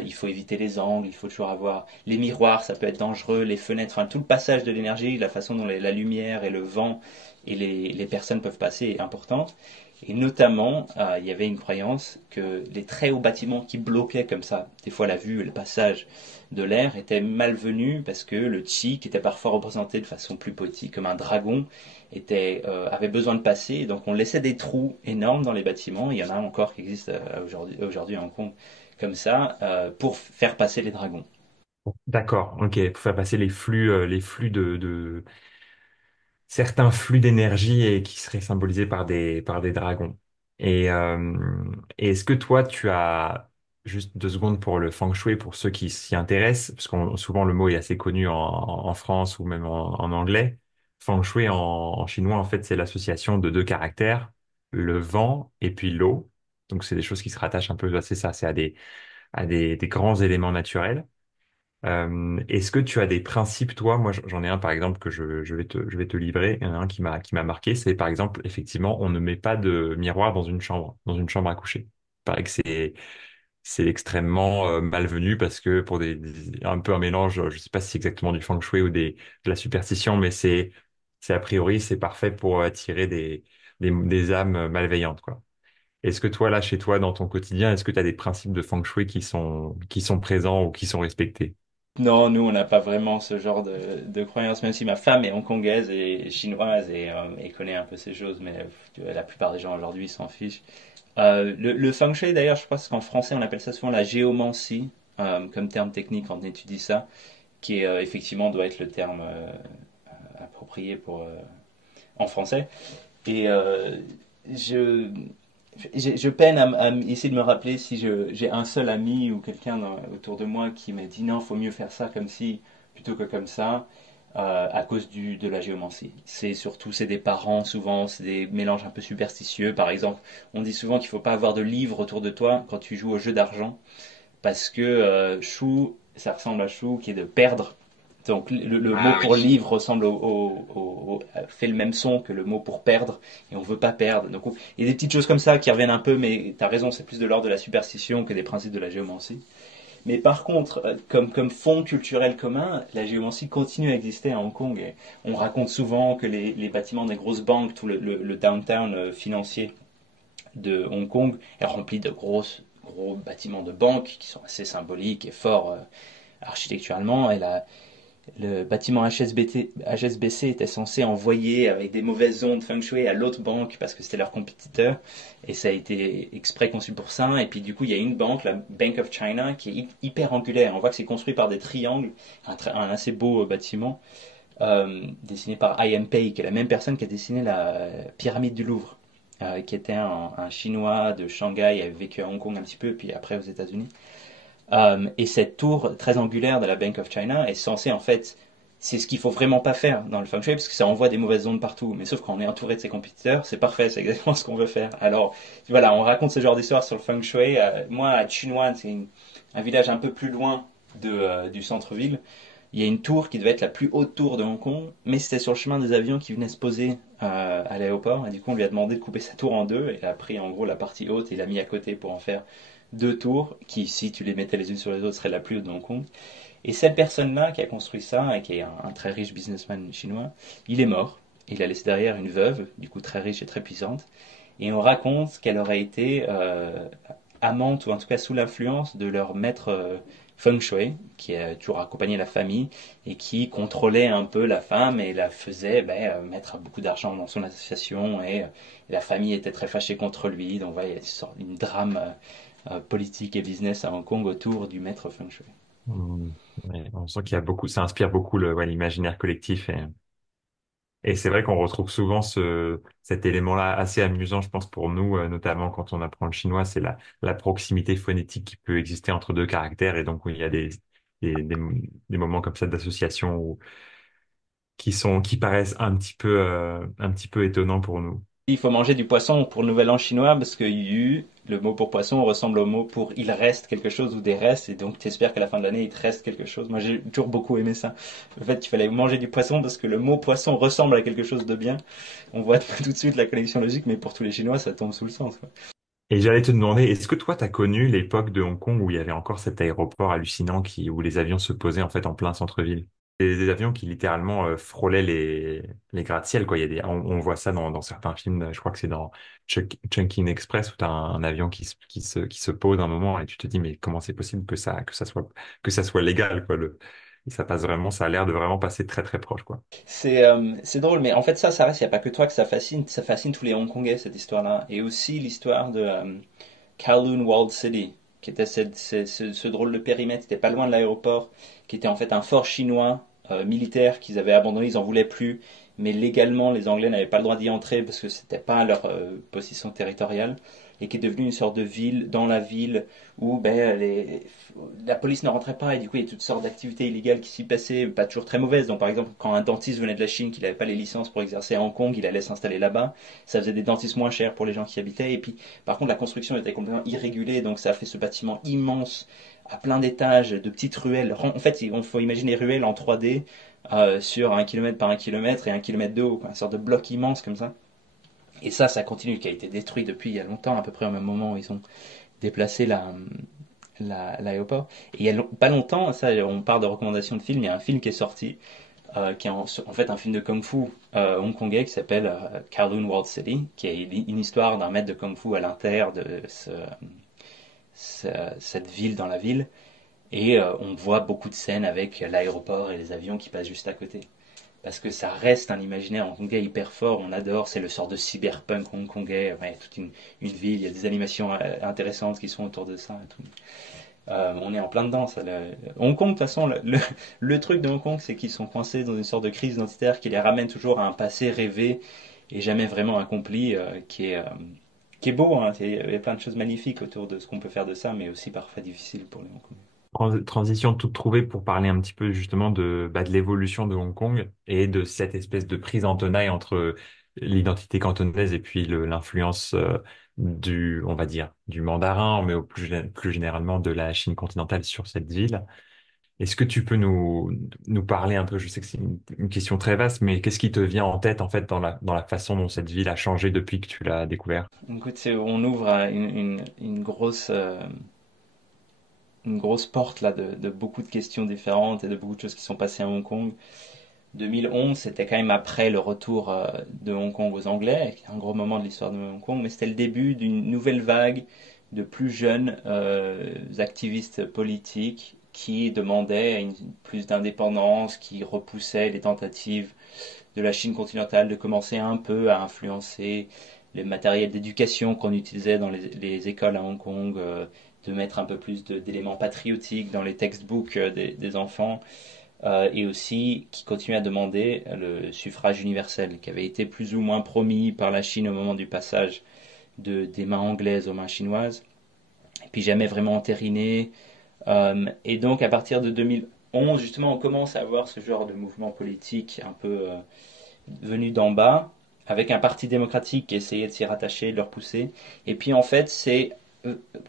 Il faut éviter les angles, il faut toujours avoir les miroirs, ça peut être dangereux, les fenêtres, enfin tout le passage de l'énergie, la façon dont la lumière et le vent et les personnes peuvent passer est importante. Et notamment, il y avait une croyance que les très hauts bâtiments qui bloquaient comme ça, des fois la vue et le passage de l'air, étaient malvenus parce que le qi, qui était parfois représenté de façon plus poétique comme un dragon, avait besoin de passer. Donc on laissait des trous énormes dans les bâtiments. Il y en a encore qui existent aujourd'hui à Hong Kong comme ça, pour faire passer les dragons. D'accord, ok, pour faire passer les flux certains flux d'énergie et qui seraient symbolisés par des dragons. Et est-ce que toi, tu as juste 2 secondes pour le feng shui pour ceux qui s'y intéressent, parce que souvent le mot est assez connu en France ou même en anglais. Feng shui en chinois, en fait, c'est l'association de 2 caractères, le vent et puis l'eau. Donc, c'est des choses qui se rattachent un peu, c'est ça, c'est des grands éléments naturels. Est-ce que tu as des principes, toi? Moi, j'en ai un, par exemple, que je vais te livrer. Il y en a un qui m'a marqué. C'est, par exemple, effectivement, on ne met pas de miroir dans une chambre à coucher. Il paraît que c'est extrêmement malvenu parce que pour un peu un mélange, je sais pas si c'est exactement du feng shui ou de la superstition, mais c'est a priori, c'est parfait pour attirer des âmes malveillantes, quoi. Est-ce que toi, là, chez toi, dans ton quotidien, est-ce que tu as des principes de feng shui qui sont présents ou qui sont respectés? Non, nous, on n'a pas vraiment ce genre de croyance, même si ma femme est hongkongaise et chinoise et connaît un peu ces choses, mais la plupart des gens aujourd'hui s'en fichent. Le feng shui, d'ailleurs, je pense qu'en français, on appelle ça souvent la géomancie, comme terme technique quand on étudie ça, qui est, effectivement doit être le terme approprié en français. Et je, je peine à essayer de me rappeler si j'ai un seul ami ou quelqu'un autour de moi qui m'a dit non, faut mieux faire ça comme ci plutôt que comme ça, à cause de la géomancie. C'est des parents souvent, c'est des mélanges un peu superstitieux. Par exemple, on dit souvent qu'il ne faut pas avoir de livre autour de toi quand tu joues au jeu d'argent parce que chou, ça ressemble à chou qui est de perdre. Donc le mot Ah pour oui. livre ressemble fait le même son que le mot pour perdre et on veut pas perdre. Donc il y a des petites choses comme ça qui reviennent un peu, mais tu as raison, c'est plus de l'ordre de la superstition que des principes de la géomancie. Mais par contre, comme fond culturel commun, la géomancie continue à exister à Hong Kong. Et on raconte souvent que les bâtiments des grosses banques, tout le downtown financier de Hong Kong est rempli de gros bâtiments de banques qui sont assez symboliques et forts architecturalement. Le bâtiment HSBC était censé envoyer avec des mauvaises ondes feng shui à l'autre banque parce que c'était leur compétiteur et ça a été exprès conçu pour ça. Et puis du coup, il y a une banque, la Bank of China, qui est hyper angulaire. On voit que c'est construit par des triangles, un assez beau bâtiment dessiné par I.M. Pei, qui est la même personne qui a dessiné la pyramide du Louvre, qui était un Chinois de Shanghai, il avait vécu à Hong Kong un petit peu, puis après aux États-Unis. Et cette tour très angulaire de la Bank of China est censée en fait, c'est ce qu'il faut vraiment pas faire dans le feng shui parce que ça envoie des mauvaises ondes partout. Mais sauf quand on est entouré de ses compétiteurs, c'est parfait, c'est exactement ce qu'on veut faire. Alors voilà, on raconte ce genre d'histoire sur le feng shui. Moi, à Chunwan, c'est un village un peu plus loin du centre-ville. Il y a une tour qui devait être la plus haute tour de Hong Kong, mais c'était sur le chemin des avions qui venaient se poser à l'aéroport. Et du coup, on lui a demandé de couper sa tour en deux. Et il a pris en gros la partie haute et l'a mis à côté pour en faire 2 tours, qui, si tu les mettais les unes sur les autres, seraient la plus haute de Hong Kong. Et cette personne-là qui a construit ça, et qui est un très riche businessman chinois, il est mort. Il a laissé derrière une veuve, du coup très riche et très puissante. Et on raconte qu'elle aurait été amante, ou en tout cas sous l'influence de leur maître Feng Shui, qui a toujours accompagné la famille, et qui contrôlait un peu la femme et la faisait mettre beaucoup d'argent dans son association. Et la famille était très fâchée contre lui. Donc voilà, il y a une drame politique et business à Hong Kong autour du maître Feng Shui. Ouais, on sent qu'il y a beaucoup, ça inspire beaucoup ouais, l'imaginaire collectif. Et c'est vrai qu'on retrouve souvent cet élément-là assez amusant, je pense, pour nous, notamment quand on apprend le chinois, c'est la proximité phonétique qui peut exister entre deux caractères. Et donc, où il y a des, des, des moments comme ça d'association qui paraissent un petit peu étonnants pour nous. Il faut manger du poisson pour le nouvel an chinois parce que yu, le mot pour poisson, ressemble au mot pour il reste quelque chose ou des restes, et donc tu espères qu'à la fin de l'année il te reste quelque chose. Moi j'ai toujours beaucoup aimé ça. Le fait qu'il fallait manger du poisson parce que le mot poisson ressemble à quelque chose de bien. On voit tout de suite la connexion logique, mais pour tous les Chinois ça tombe sous le sens, quoi. Et j'allais te demander, est-ce que toi, tu as connu l'époque de Hong Kong où il y avait encore cet aéroport hallucinant où les avions se posaient en fait en plein centre-ville? Des avions qui littéralement frôlaient les gratte-ciel, quoi. Il y a on voit ça dans certains films, je crois que c'est dans Chungking Express où tu as un avion qui se pose un moment et tu te dis, mais comment c'est possible que ça soit légal, quoi. Ça passe vraiment, ça a l'air de vraiment passer très très proche, quoi. C'est drôle, mais en fait ça reste, il n'y a pas que toi que ça fascine tous les Hongkongais cette histoire-là. Et aussi l'histoire de Kowloon Walled City, qui était ce drôle de périmètre, c'était pas loin de l'aéroport, qui était en fait un fort chinois militaire qu'ils avaient abandonné, ils en voulaient plus, mais légalement les Anglais n'avaient pas le droit d'y entrer parce que c'était pas leur position territoriale, et qui est devenu une sorte de ville dans la ville où la police ne rentrait pas, et du coup il y a toutes sortes d'activités illégales qui s'y passaient, pas toujours très mauvaises. Donc par exemple quand un dentiste venait de la Chine, qu'il n'avait pas les licences pour exercer à Hong Kong, il allait s'installer là-bas, ça faisait des dentistes moins chers pour les gens qui y habitaient, et puis par contre la construction était complètement irrégulée, donc ça a fait ce bâtiment immense à plein d'étages, de petites ruelles. En fait, il faut imaginer les ruelles en 3D sur 1 kilomètre par 1 kilomètre et 1 kilomètre de haut, quoi, une sorte de bloc immense comme ça. Et ça continue, qui a été détruit depuis il y a longtemps, à peu près au même moment où ils ont déplacé l'aéroport. Et il y a pas longtemps, ça, on parle de recommandations de films, il y a un film qui est sorti, qui est en fait un film de kung-fu hongkongais qui s'appelle Kowloon World City, qui est une histoire d'un maître de kung-fu à l'intérieur de cette ville dans la ville. Et on voit beaucoup de scènes avec l'aéroport et les avions qui passent juste à côté. Parce que ça reste un imaginaire hongkongais hyper fort, on adore, c'est le sort de cyberpunk hongkongais, ouais, toute une ville, il y a des animations intéressantes qui sont autour de ça. Et tout. On est en plein dedans. Ça, Hong Kong, de toute façon, le truc de Hong Kong, c'est qu'ils sont coincés dans une sorte de crise identitaire qui les ramène toujours à un passé rêvé et jamais vraiment accompli, qui est beau. Hein. Il y a plein de choses magnifiques autour de ce qu'on peut faire de ça, mais aussi parfois difficile pour les Hong Kong. Transition toute trouvée pour parler un petit peu justement de l'évolution de Hong Kong et de cette espèce de prise en tenaille entre l'identité cantonaise et puis l'influence on va dire, du mandarin, mais plus généralement de la Chine continentale sur cette ville. Est-ce que tu peux nous parler un peu, je sais que c'est une question très vaste, mais qu'est-ce qui te vient en tête en fait dans la façon dont cette ville a changé depuis que tu l'as découvert? Écoute, on ouvre à une grosse porte là de beaucoup de questions différentes et de beaucoup de choses qui sont passées à Hong Kong. 2011, c'était quand même après le retour de Hong Kong aux Anglais, un gros moment de l'histoire de Hong Kong, mais c'était le début d'une nouvelle vague de plus jeunes activistes politiques qui demandaient plus d'indépendance, qui repoussaient les tentatives de la Chine continentale de commencer un peu à influencer les matériels d'éducation qu'on utilisait dans les écoles à Hong Kong, de mettre un peu plus d'éléments patriotiques dans les textbooks des enfants, et aussi qui continue à demander le suffrage universel, qui avait été plus ou moins promis par la Chine au moment du passage des mains anglaises aux mains chinoises, et puis jamais vraiment entériné. Et donc à partir de 2011, justement, on commence à avoir ce genre de mouvement politique un peu venu d'en bas, avec un parti démocratique qui essayait de s'y rattacher, de le repousser. Et puis en fait, c'est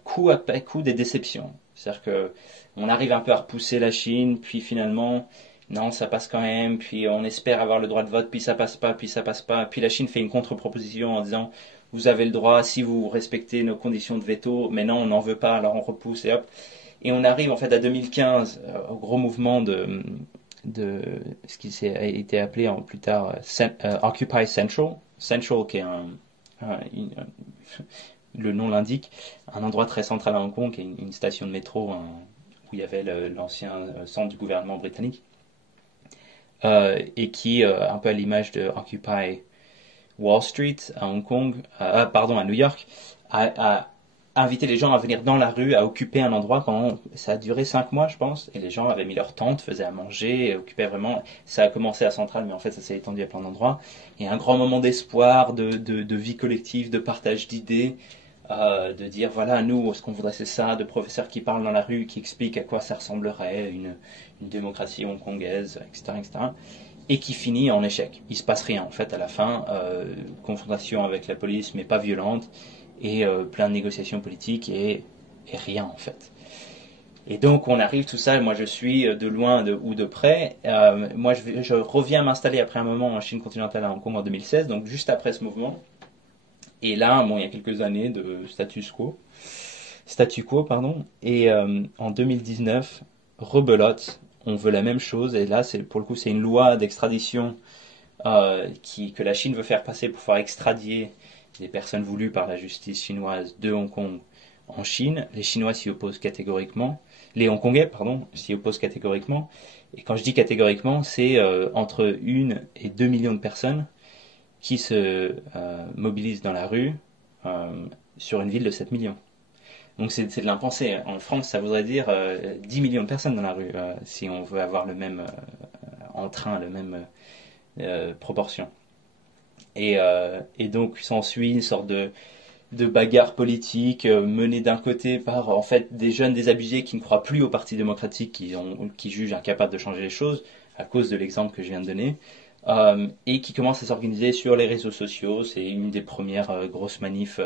coup après coup des déceptions. C'est-à-dire que on arrive un peu à repousser la Chine, puis finalement, non, ça passe quand même, puis on espère avoir le droit de vote, puis ça passe pas, puis ça passe pas. Puis la Chine fait une contre-proposition en disant, vous avez le droit si vous respectez nos conditions de veto, mais non, on n'en veut pas, alors on repousse et hop. Et on arrive en fait à 2015, au gros mouvement de ce qui a été appelé plus tard Occupy Central. Central qui est le nom l'indique, un endroit très central à Hong Kong, qui est une station de métro où il y avait l'ancien centre du gouvernement britannique, et qui, un peu à l'image de Occupy Wall Street à Hong Kong, pardon, à New York, a invité les gens à venir dans la rue, à occuper un endroit pendant, ça a duré 5 mois, je pense, et les gens avaient mis leur tente, faisaient à manger, et occupaient vraiment, ça a commencé à Centrale, mais en fait ça s'est étendu à plein d'endroits, et un grand moment d'espoir, de vie collective, de partage d'idées, de dire voilà, nous, ce qu'on voudrait c'est ça, de professeurs qui parlent dans la rue, qui expliquent à quoi ça ressemblerait une démocratie hongkongaise, etc., etc., et qui finit en échec. Il se passe rien en fait à la fin, confrontation avec la police mais pas violente, et plein de négociations politiques et rien en fait. Et donc on arrive tout ça, moi je suis de loin ou de près. Moi je reviens m'installer après un moment en Chine continentale à Hong Kong en 2016, donc juste après ce mouvement. Et là, bon, il y a quelques années de statu quo, pardon. Et en 2019, rebelote, on veut la même chose. Et là, c'est pour le coup, c'est une loi d'extradition que la Chine veut faire passer pour pouvoir extradier des personnes voulues par la justice chinoise de Hong Kong en Chine. Les Chinois s'y opposent catégoriquement. Les Hongkongais, pardon, s'y opposent catégoriquement. Et quand je dis catégoriquement, c'est entre 1 et 2 millions de personnes qui se mobilisent dans la rue sur une ville de 7 millions. Donc c'est de l'impensé. En France, ça voudrait dire 10 millions de personnes dans la rue, si on veut avoir le même entrain, le même proportion. Et donc s'ensuit une sorte de bagarre politique menée d'un côté par en fait des jeunes désabusés qui ne croient plus au Parti démocratique, qui jugent incapables de changer les choses à cause de l'exemple que je viens de donner, et qui commencent à s'organiser sur les réseaux sociaux. C'est une des premières grosses manifs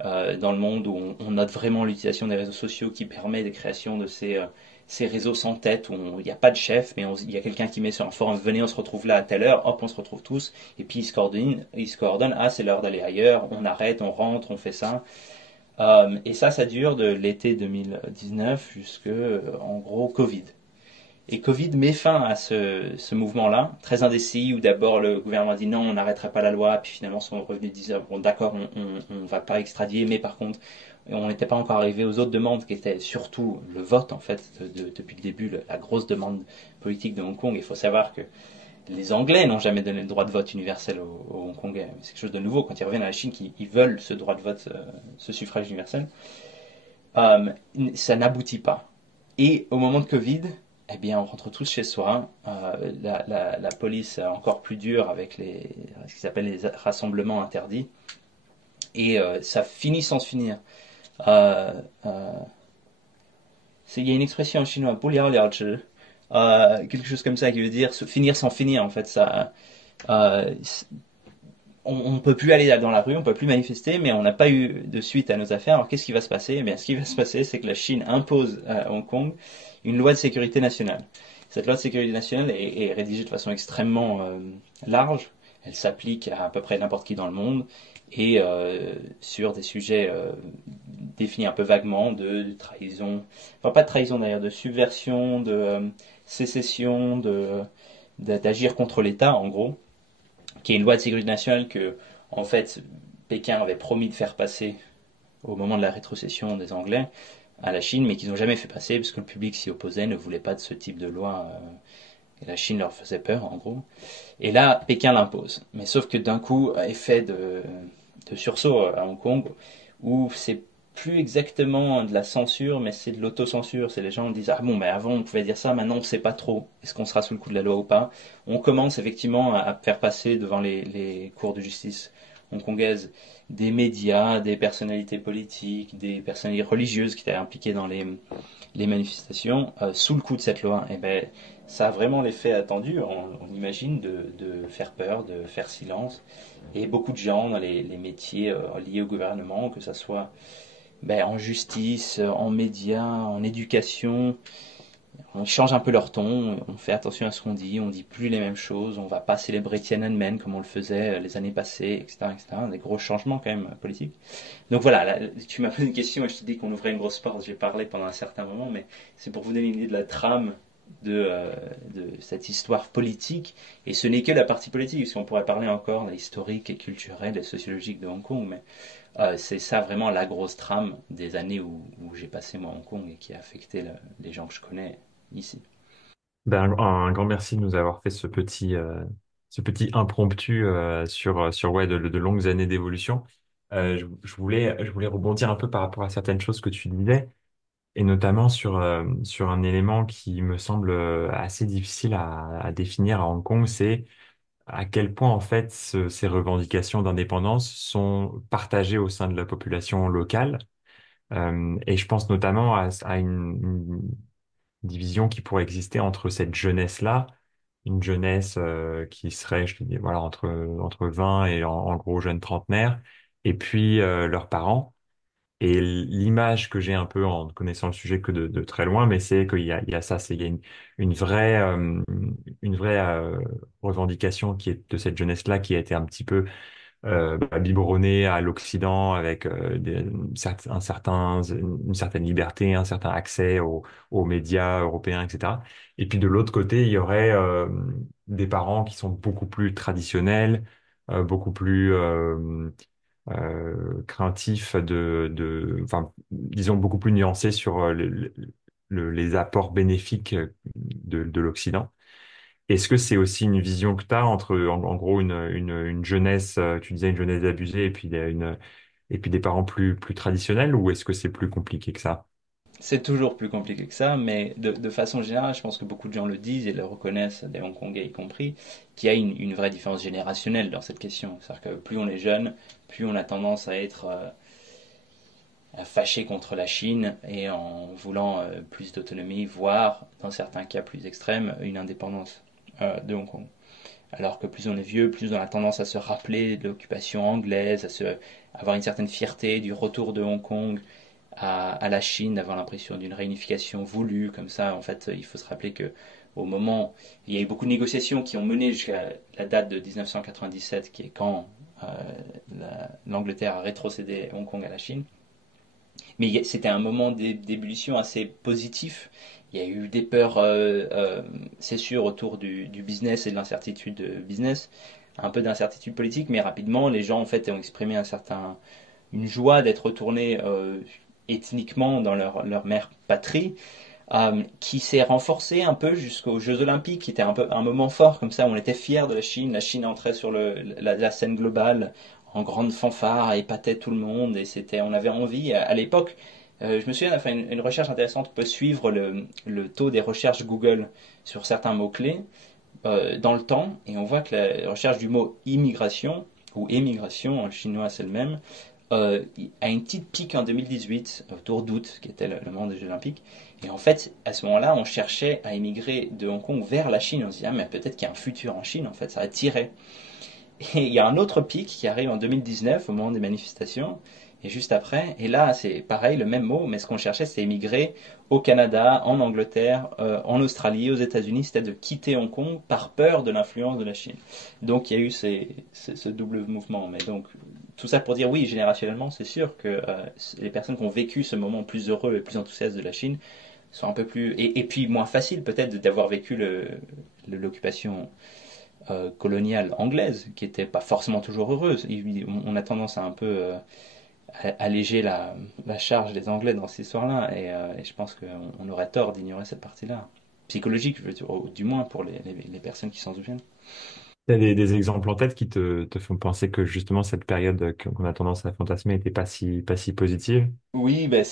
dans le monde où on note vraiment l'utilisation des réseaux sociaux qui permet la création de ces réseaux sans tête où il n'y a pas de chef, mais il y a quelqu'un qui met sur un forum, venez, on se retrouve là à telle heure, hop, on se retrouve tous, et puis ils se coordonnent, ah, c'est l'heure d'aller ailleurs, on arrête, on rentre, on fait ça. Et ça dure de l'été 2019 jusque, en gros, Covid. Et Covid met fin à ce mouvement-là, très indécis, où d'abord le gouvernement a dit non, on n'arrêterait pas la loi, puis finalement sont revenus dire bon d'accord, on ne va pas extradier, mais par contre, on n'était pas encore arrivé aux autres demandes qui étaient surtout le vote en fait, depuis le début, la grosse demande politique de Hong Kong. Il faut savoir que les Anglais n'ont jamais donné le droit de vote universel aux Hongkongais. C'est quelque chose de nouveau quand ils reviennent à la Chine, ils veulent ce droit de vote, ce suffrage universel. Ça n'aboutit pas. Et au moment de Covid, eh bien, on rentre tous chez soi. La police encore plus dure avec ce qui s'appelle les rassemblements interdits. Et ça finit sans se finir. Euh, euh, il y a une expression en chinois, 不了了之, quelque chose comme ça qui veut dire se finir sans finir. En fait, euh, on ne peut plus aller dans la rue, on ne peut plus manifester, mais on n'a pas eu de suite à nos affaires. Alors qu'est-ce qui va se passer? Eh bien, ce qui va se passer, c'est que la Chine impose à Hong Kong une loi de sécurité nationale. Cette loi de sécurité nationale est rédigée de façon extrêmement large. Elle s'applique à peu près n'importe qui dans le monde et sur des sujets définis un peu vaguement de trahison, enfin pas de trahison d'ailleurs, de subversion, de sécession, d'agir contre l'État en gros, qui est une loi de sécurité nationale que en fait Pékin avait promis de faire passer au moment de la rétrocession des Anglais à la Chine, mais qu'ils n'ont jamais fait passer parce que le public s'y opposait, ne voulait pas de ce type de loi. Et la Chine leur faisait peur, en gros. Et là, Pékin l'impose. Mais sauf que d'un coup, effet de sursaut à Hong Kong, où c'est plus exactement de la censure, mais c'est de l'autocensure. C'est les gens qui disent ah bon, mais avant on pouvait dire ça, maintenant on ne sait pas trop. Est-ce qu'on sera sous le coup de la loi ou pas? On commence effectivement à faire passer devant les cours de justice hongkongaises des médias, des personnalités politiques, des personnalités religieuses qui étaient impliquées dans les manifestations sous le coup de cette loi. Et ben ça a vraiment l'effet attendu, on imagine, de faire peur, de faire silence. Et beaucoup de gens dans les métiers liés au gouvernement, que ce soit en justice, en médias, en éducation, on change un peu leur ton, on fait attention à ce qu'on dit, on dit plus les mêmes choses, on va pas célébrer Tiananmen comme on le faisait les années passées, etc., etc. Des gros changements quand même politiques. Donc voilà, là, tu m'as posé une question et je te dis qu'on ouvrait une grosse porte, j'ai parlé pendant un certain moment, mais c'est pour vous donner une idée de la trame de cette histoire politique, et ce n'est que la partie politique, parce qu'on pourrait parler encore de l'historique et culturelle et sociologique de Hong Kong, mais c'est ça vraiment la grosse trame des années où j'ai passé moi à Hong Kong et qui a affecté les gens que je connais ici. Ben, un grand merci de nous avoir fait ce petit impromptu sur ouais, de longues années d'évolution. je voulais rebondir un peu par rapport à certaines choses que tu disais, et notamment sur un élément qui me semble assez difficile à définir à Hong Kong, c'est à quel point en fait ces revendications d'indépendance sont partagées au sein de la population locale. Et je pense notamment à une division qui pourrait exister entre cette jeunesse-là, une jeunesse qui serait, je te dis, voilà, entre 20 et en gros jeunes trentenaires, et puis leurs parents. Et l'image que j'ai un peu en connaissant le sujet que de très loin, mais c'est qu'il y a ça, il y a une vraie revendication qui est de cette jeunesse-là qui a été un petit peu biberonné à l'Occident avec une certaine liberté, un certain accès aux médias européens, etc. Et puis de l'autre côté, il y aurait des parents qui sont beaucoup plus traditionnels, beaucoup plus craintifs enfin, disons beaucoup plus nuancés sur les apports bénéfiques de l'Occident. Est-ce que c'est aussi une vision que tu as entre, en gros, une jeunesse, tu disais une jeunesse abusée, et puis des parents plus traditionnels, ou est-ce que c'est plus compliqué que ça? C'est toujours plus compliqué que ça, mais de façon générale, je pense que beaucoup de gens le disent et le reconnaissent, des Hongkongais y compris, qu'il y a une vraie différence générationnelle dans cette question. C'est-à-dire que plus on est jeune, plus on a tendance à être fâché contre la Chine et en voulant plus d'autonomie, voire, dans certains cas plus extrêmes, une indépendance de Hong Kong. Alors que plus on est vieux, plus on a tendance à se rappeler de l'occupation anglaise, avoir une certaine fierté du retour de Hong Kong à la Chine, d'avoir l'impression d'une réunification voulue, comme ça. En fait, il faut se rappeler que au moment, il y a eu beaucoup de négociations qui ont mené jusqu'à la date de 1997, qui est quand l'Angleterre a rétrocédé Hong Kong à la Chine. Mais c'était un moment d'ébullition assez positif. Il y a eu des peurs, c'est sûr, autour du business et de l'incertitude business, un peu d'incertitude politique, mais rapidement, les gens en fait ont exprimé une joie d'être retournés ethniquement dans leur mère patrie, qui s'est renforcée un peu jusqu'aux Jeux Olympiques, qui était un peu un moment fort comme ça, où on était fiers de la Chine. La Chine entrait sur la scène globale en grande fanfare, épatait tout le monde, et on avait envie à l'époque. Je me souviens d'avoir fait une recherche intéressante. On peut suivre le taux des recherches Google sur certains mots-clés dans le temps, et on voit que la recherche du mot immigration, ou émigration en chinois c'est le même, a une petite pique en 2018, autour d'août, qui était le moment des Jeux Olympiques. Et en fait, à ce moment-là, on cherchait à émigrer de Hong Kong vers la Chine. On se disait, ah, mais peut-être qu'il y a un futur en Chine, en fait, ça attirait. Et il y a un autre pic qui arrive en 2019, au moment des manifestations, et juste après. Et là, c'est pareil, le même mot, mais ce qu'on cherchait, c'est émigrer au Canada, en Angleterre, en Australie, aux États-Unis, c'était de quitter Hong Kong par peur de l'influence de la Chine. Donc il y a eu ce double mouvement. Mais donc, tout ça pour dire, oui, générationnellement, c'est sûr que les personnes qui ont vécu ce moment plus heureux et plus enthousiaste de la Chine sont un peu plus. Et puis moins facile peut-être d'avoir vécu l'occupation coloniale anglaise, qui n'était pas forcément toujours heureuse. On a tendance à un peu alléger la charge des Anglais dans cette histoire-là, et je pense qu'on aurait tort d'ignorer cette partie-là. Psychologique, je veux dire, du moins pour les personnes qui s'en souviennent. Il y a des exemples en tête qui te font penser que justement cette période qu'on a tendance à fantasmer n'était pas si positive. Oui, ben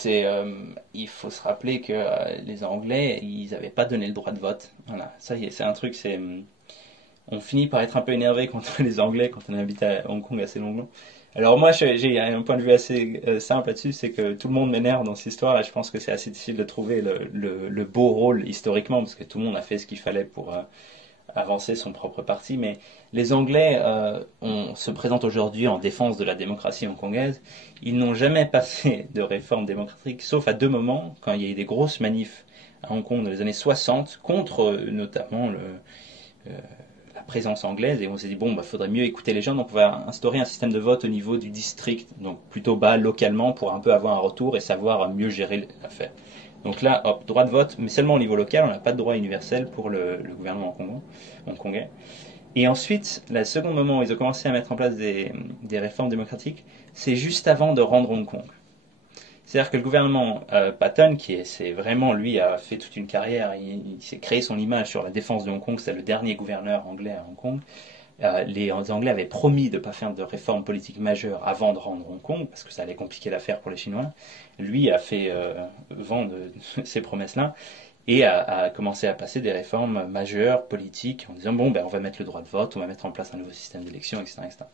il faut se rappeler que les Anglais, ils n'avaient pas donné le droit de vote. Voilà, ça y est, c'est un truc, on finit par être un peu énervé contre les Anglais quand on habite à Hong Kong assez longtemps. Alors moi, j'ai un point de vue assez simple là-dessus, c'est que tout le monde m'énerve dans cette histoire, et je pense que c'est assez difficile de trouver le beau rôle historiquement, parce que tout le monde a fait ce qu'il fallait pour avancer son propre parti. Mais les Anglais se présentent aujourd'hui en défense de la démocratie hongkongaise. Ils n'ont jamais passé de réforme démocratique, sauf à deux moments, quand il y a eu des grosses manifs à Hong Kong dans les années 60, contre notamment la présence anglaise, et on s'est dit bon, bah faudrait mieux écouter les gens, donc on va instaurer un système de vote au niveau du district, donc plutôt bas localement, pour un peu avoir un retour et savoir mieux gérer l'affaire. Donc là, hop, droit de vote, mais seulement au niveau local, on n'a pas de droit universel pour le gouvernement hongkongais. Et ensuite, le second moment où ils ont commencé à mettre en place des réformes démocratiques, c'est juste avant de rendre Hong Kong. C'est-à-dire que le gouvernement Patton, c'est vraiment, lui, a fait toute une carrière, il s'est créé son image sur la défense de Hong Kong, c'est le dernier gouverneur anglais à Hong Kong, Les Anglais avaient promis de ne pas faire de réformes politiques majeures avant de rendre Hong Kong, parce que ça allait compliquer l'affaire pour les Chinois. Lui a fait vent de ces promesses-là et a commencé à passer des réformes majeures politiques en disant bon, ben, on va mettre le droit de vote, on va mettre en place un nouveau système d'élection, etc., etc.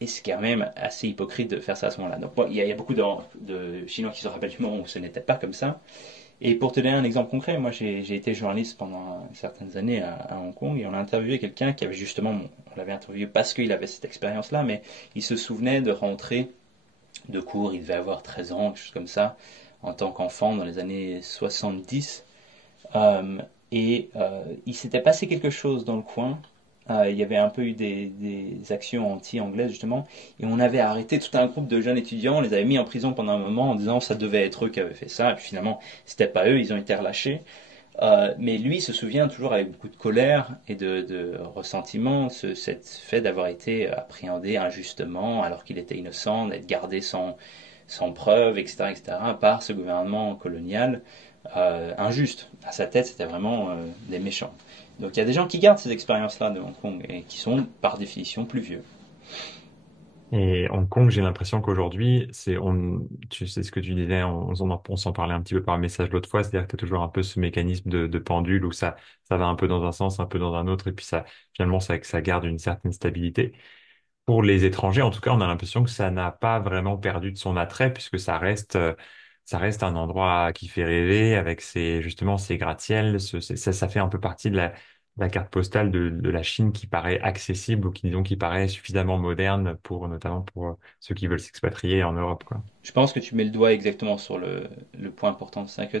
Et c'est quand même assez hypocrite de faire ça à ce moment-là. Donc bon, il y a beaucoup de Chinois qui se rappellent du moment où ce n'était pas comme ça. Et pour te donner un exemple concret, moi j'ai été journaliste pendant certaines années à Hong Kong et on a interviewé quelqu'un qui avait justement, on l'avait interviewé parce qu'il avait cette expérience-là, mais il se souvenait de rentrer de cours, il devait avoir 13 ans, quelque chose comme ça, en tant qu'enfant dans les années 70. Il s'était passé quelque chose dans le coin. Il y avait un peu eu des actions anti-anglaises justement, et on avait arrêté tout un groupe de jeunes étudiants, on les avait mis en prison pendant un moment en disant ça devait être eux qui avaient fait ça, et puis finalement c'était pas eux, ils ont été relâchés. Mais lui se souvient toujours avec beaucoup de colère et de ressentiment, cet fait d'avoir été appréhendé injustement alors qu'il était innocent, d'être gardé sans preuve, etc., etc., par ce gouvernement colonial injuste. À sa tête, c'était vraiment des méchants. Donc il y a des gens qui gardent ces expériences-là de Hong Kong et qui sont par définition plus vieux. Et Hong Kong, j'ai l'impression qu'aujourd'hui, tu sais ce que tu disais, on s'en parlait un petit peu par message l'autre fois, c'est-à-dire que tu as toujours un peu ce mécanisme de pendule où ça va un peu dans un sens, un peu dans un autre, et puis finalement, ça garde une certaine stabilité. Pour les étrangers, en tout cas, on a l'impression que ça n'a pas vraiment perdu de son attrait puisque ça reste un endroit qui fait rêver avec justement ses gratte-ciels. Ça fait un peu partie de la carte postale de la Chine qui paraît accessible ou disons, qui paraît suffisamment moderne notamment pour ceux qui veulent s'expatrier en Europe, quoi. Je pense que tu mets le doigt exactement sur le point important. C'est que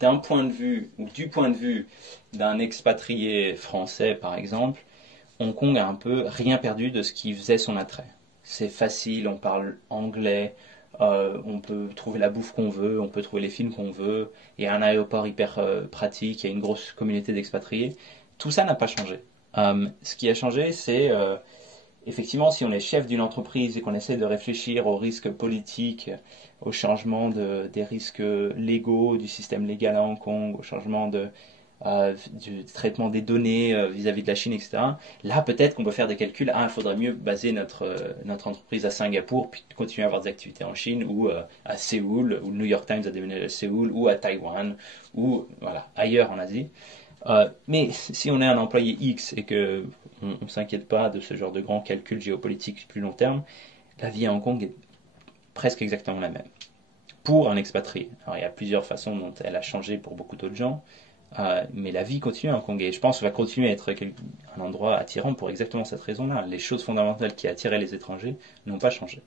d'un point de vue, ou du point de vue d'un expatrié français, par exemple, Hong Kong a un peu rien perdu de ce qui faisait son attrait. C'est facile, on parle anglais, on peut trouver la bouffe qu'on veut, on peut trouver les films qu'on veut, il y a un aéroport hyper pratique, il y a une grosse communauté d'expatriés. Tout ça n'a pas changé. Ce qui a changé, c'est effectivement si on est chef d'une entreprise et qu'on essaie de réfléchir aux risques politiques, au changement des risques légaux, du système légal à Hong Kong, au changement du traitement des données vis-à-vis de la Chine, etc. Là, peut-être qu'on peut faire des calculs. Ah, il faudrait mieux baser notre entreprise à Singapour, puis continuer à avoir des activités en Chine, ou à Séoul, ou le New York Times a déménagé à Séoul, ou à Taïwan, ou voilà, ailleurs en Asie. Mais si on est un employé X et que on ne s'inquiète pas de ce genre de grands calculs géopolitiques plus long terme, la vie à Hong Kong est presque exactement la même. Pour un expatrié. Alors, il y a plusieurs façons dont elle a changé pour beaucoup d'autres gens. Mais la vie continue à Hong Kong et je pense que ça va continuer à être un endroit attirant pour exactement cette raison-là. Les choses fondamentales qui attiraient les étrangers n'ont pas changé.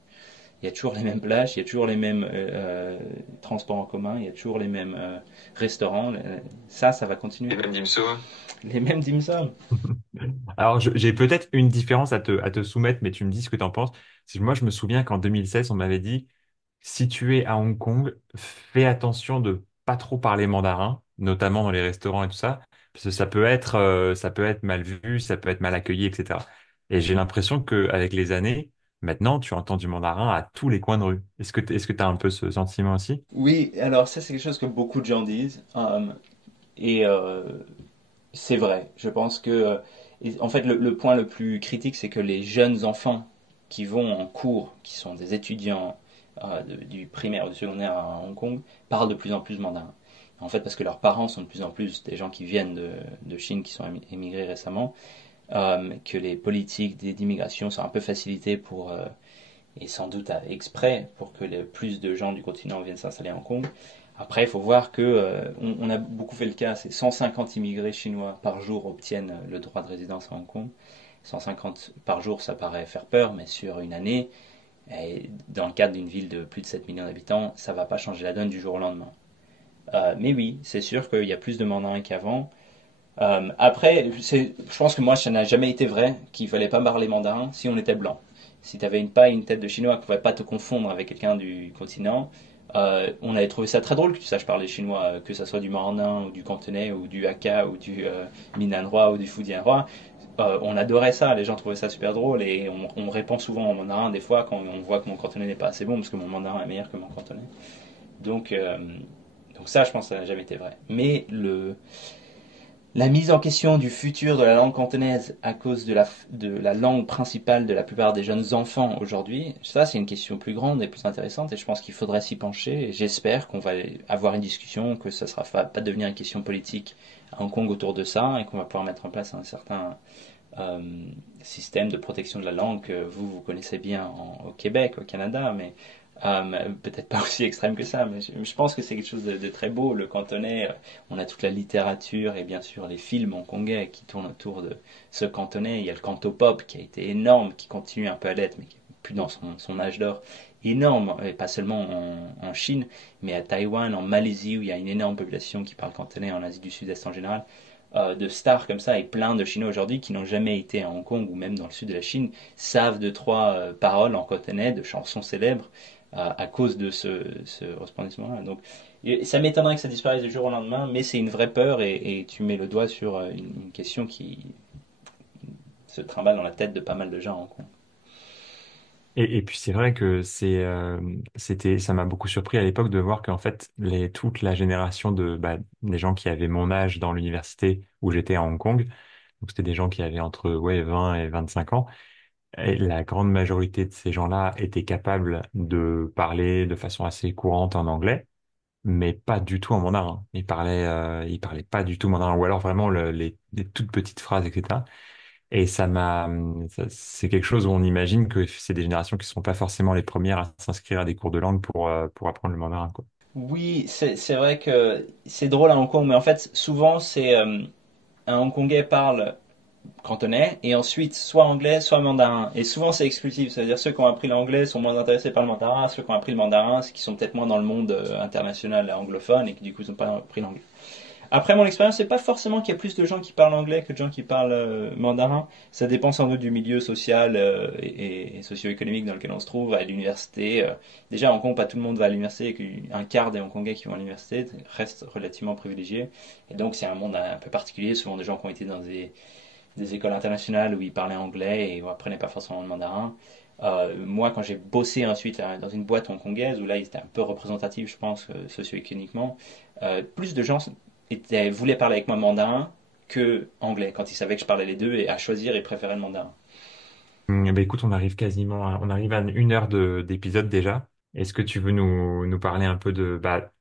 Il y a toujours les mêmes plages, il y a toujours les mêmes transports en commun, il y a toujours les mêmes restaurants. Ça va continuer. Les mêmes dim sum. Les mêmes dim sum. Alors, j'ai peut-être une différence à te soumettre, mais tu me dis ce que tu en penses. Moi, je me souviens qu'en 2016, on m'avait dit, si tu es à Hong Kong, fais attention de pas trop parler mandarin, notamment dans les restaurants et tout ça, parce que ça peut être mal vu, ça peut être mal accueilli, etc. Et j'ai l'impression qu'avec les années, maintenant, tu entends du mandarin à tous les coins de rue. Est-ce que tu as un peu ce sentiment aussi? Oui, alors ça c'est quelque chose que beaucoup de gens disent. Et c'est vrai. Je pense que, en fait, le point le plus critique, c'est que les jeunes enfants qui vont en cours, qui sont des étudiants du primaire ou du secondaire à Hong Kong, parlent de plus en plus mandarin. En fait, parce que leurs parents sont de plus en plus des gens qui viennent de Chine, qui sont émigrés récemment, que les politiques d'immigration sont un peu facilitées et sans doute exprès, pour que plus de gens du continent viennent s'installer à Hong Kong. Après, il faut voir que on a beaucoup fait le cas, c'est 150 immigrés chinois par jour obtiennent le droit de résidence à Hong Kong. 150 par jour, ça paraît faire peur, mais sur une année, et dans le cadre d'une ville de plus de 7 millions d'habitants, ça ne va pas changer la donne du jour au lendemain. Mais oui, c'est sûr qu'il y a plus de mandarins qu'avant. Après, je pense que moi, ça n'a jamais été vrai qu'il ne fallait pas parler mandarin si on était blanc. Si tu avais une paille, une tête de chinois, qu'on ne pouvait pas te confondre avec quelqu'un du continent, on avait trouvé ça très drôle que tu saches parler chinois, que ça soit du mandarin ou du cantonais ou du hakka ou du minanrois ou du fujianrois. On adorait ça, les gens trouvaient ça super drôle et on répond souvent en mandarin des fois quand on voit que mon cantonais n'est pas assez bon parce que mon mandarin est meilleur que mon cantonais. Donc ça, je pense que ça n'a jamais été vrai. Mais la mise en question du futur de la langue cantonaise à cause de la langue principale de la plupart des jeunes enfants aujourd'hui, ça c'est une question plus grande et plus intéressante et je pense qu'il faudrait s'y pencher. Et j'espère qu'on va avoir une discussion, que ça ne sera pas devenir une question politique à Hong Kong autour de ça et qu'on va pouvoir mettre en place un certain euh, système de protection de la langue que vous connaissez bien au Québec, au Canada, mais peut-être pas aussi extrême que ça, mais je pense que c'est quelque chose de très beau. Le cantonais, on a toute la littérature et bien sûr les films hongkongais qui tournent autour de ce cantonais. Il y a le cantopop qui a été énorme, qui continue un peu à l'être, mais qui n'est plus dans son âge d'or. Énorme, et pas seulement en Chine, mais à Taïwan, en Malaisie, où il y a une énorme population qui parle cantonais, en Asie du Sud-Est en général. De stars comme ça et plein de Chinois aujourd'hui qui n'ont jamais été à Hong Kong ou même dans le sud de la Chine savent deux, trois paroles en cantonais de chansons célèbres à cause de ce resplendissement-là. Donc, ça m'étonnerait que ça disparaisse du jour au lendemain, mais c'est une vraie peur et tu mets le doigt sur une question qui se trimballe dans la tête de pas mal de gens à Hong Kong. Et puis c'est vrai que ça m'a beaucoup surpris à l'époque de voir qu'en fait, toute la génération des gens qui avaient mon âge dans l'université où j'étais à Hong Kong, donc c'était des gens qui avaient entre, ouais, 20 et 25 ans, et la grande majorité de ces gens-là étaient capables de parler de façon assez courante en anglais, mais pas du tout en mandarin. Ils parlaient pas du tout mandarin, ou alors vraiment les toutes petites phrases, etc. Et c'est quelque chose où on imagine que c'est des générations qui ne sont pas forcément les premières à s'inscrire à des cours de langue pour apprendre le mandarin, quoi. Oui, c'est vrai que c'est drôle à Hong Kong, mais en fait, souvent, c'est un Hongkongais parle cantonais et ensuite soit anglais, soit mandarin. Et souvent, c'est exclusif, c'est-à-dire ceux qui ont appris l'anglais sont moins intéressés par le mandarin, ceux qui ont appris le mandarin, c'est qui sont peut-être moins dans le monde international anglophone et qui du coup n'ont pas appris l'anglais. Après, mon expérience, c'est pas forcément qu'il y a plus de gens qui parlent anglais que de gens qui parlent mandarin. Ça dépend sans doute du milieu social et socio-économique dans lequel on se trouve. À l'université, déjà à Hong Kong, pas tout le monde va à l'université. Un quart des Hongkongais qui vont à l'université restent relativement privilégiés. Et donc, c'est un monde un peu particulier. Souvent des gens qui ont été dans des écoles internationales où ils parlaient anglais et où apprenaient pas forcément le mandarin. Moi, quand j'ai bossé ensuite dans une boîte hongkongaise, où là, ils étaient un peu représentatifs, je pense, socio-économiquement, plus de gens voulaient parler avec moi mandarin que anglais, quand ils savaient que je parlais les deux, et à choisir, ils préféraient le mandarin. Ben écoute, on arrive à 1 heure d'épisode déjà. Est-ce que tu veux nous parler un peu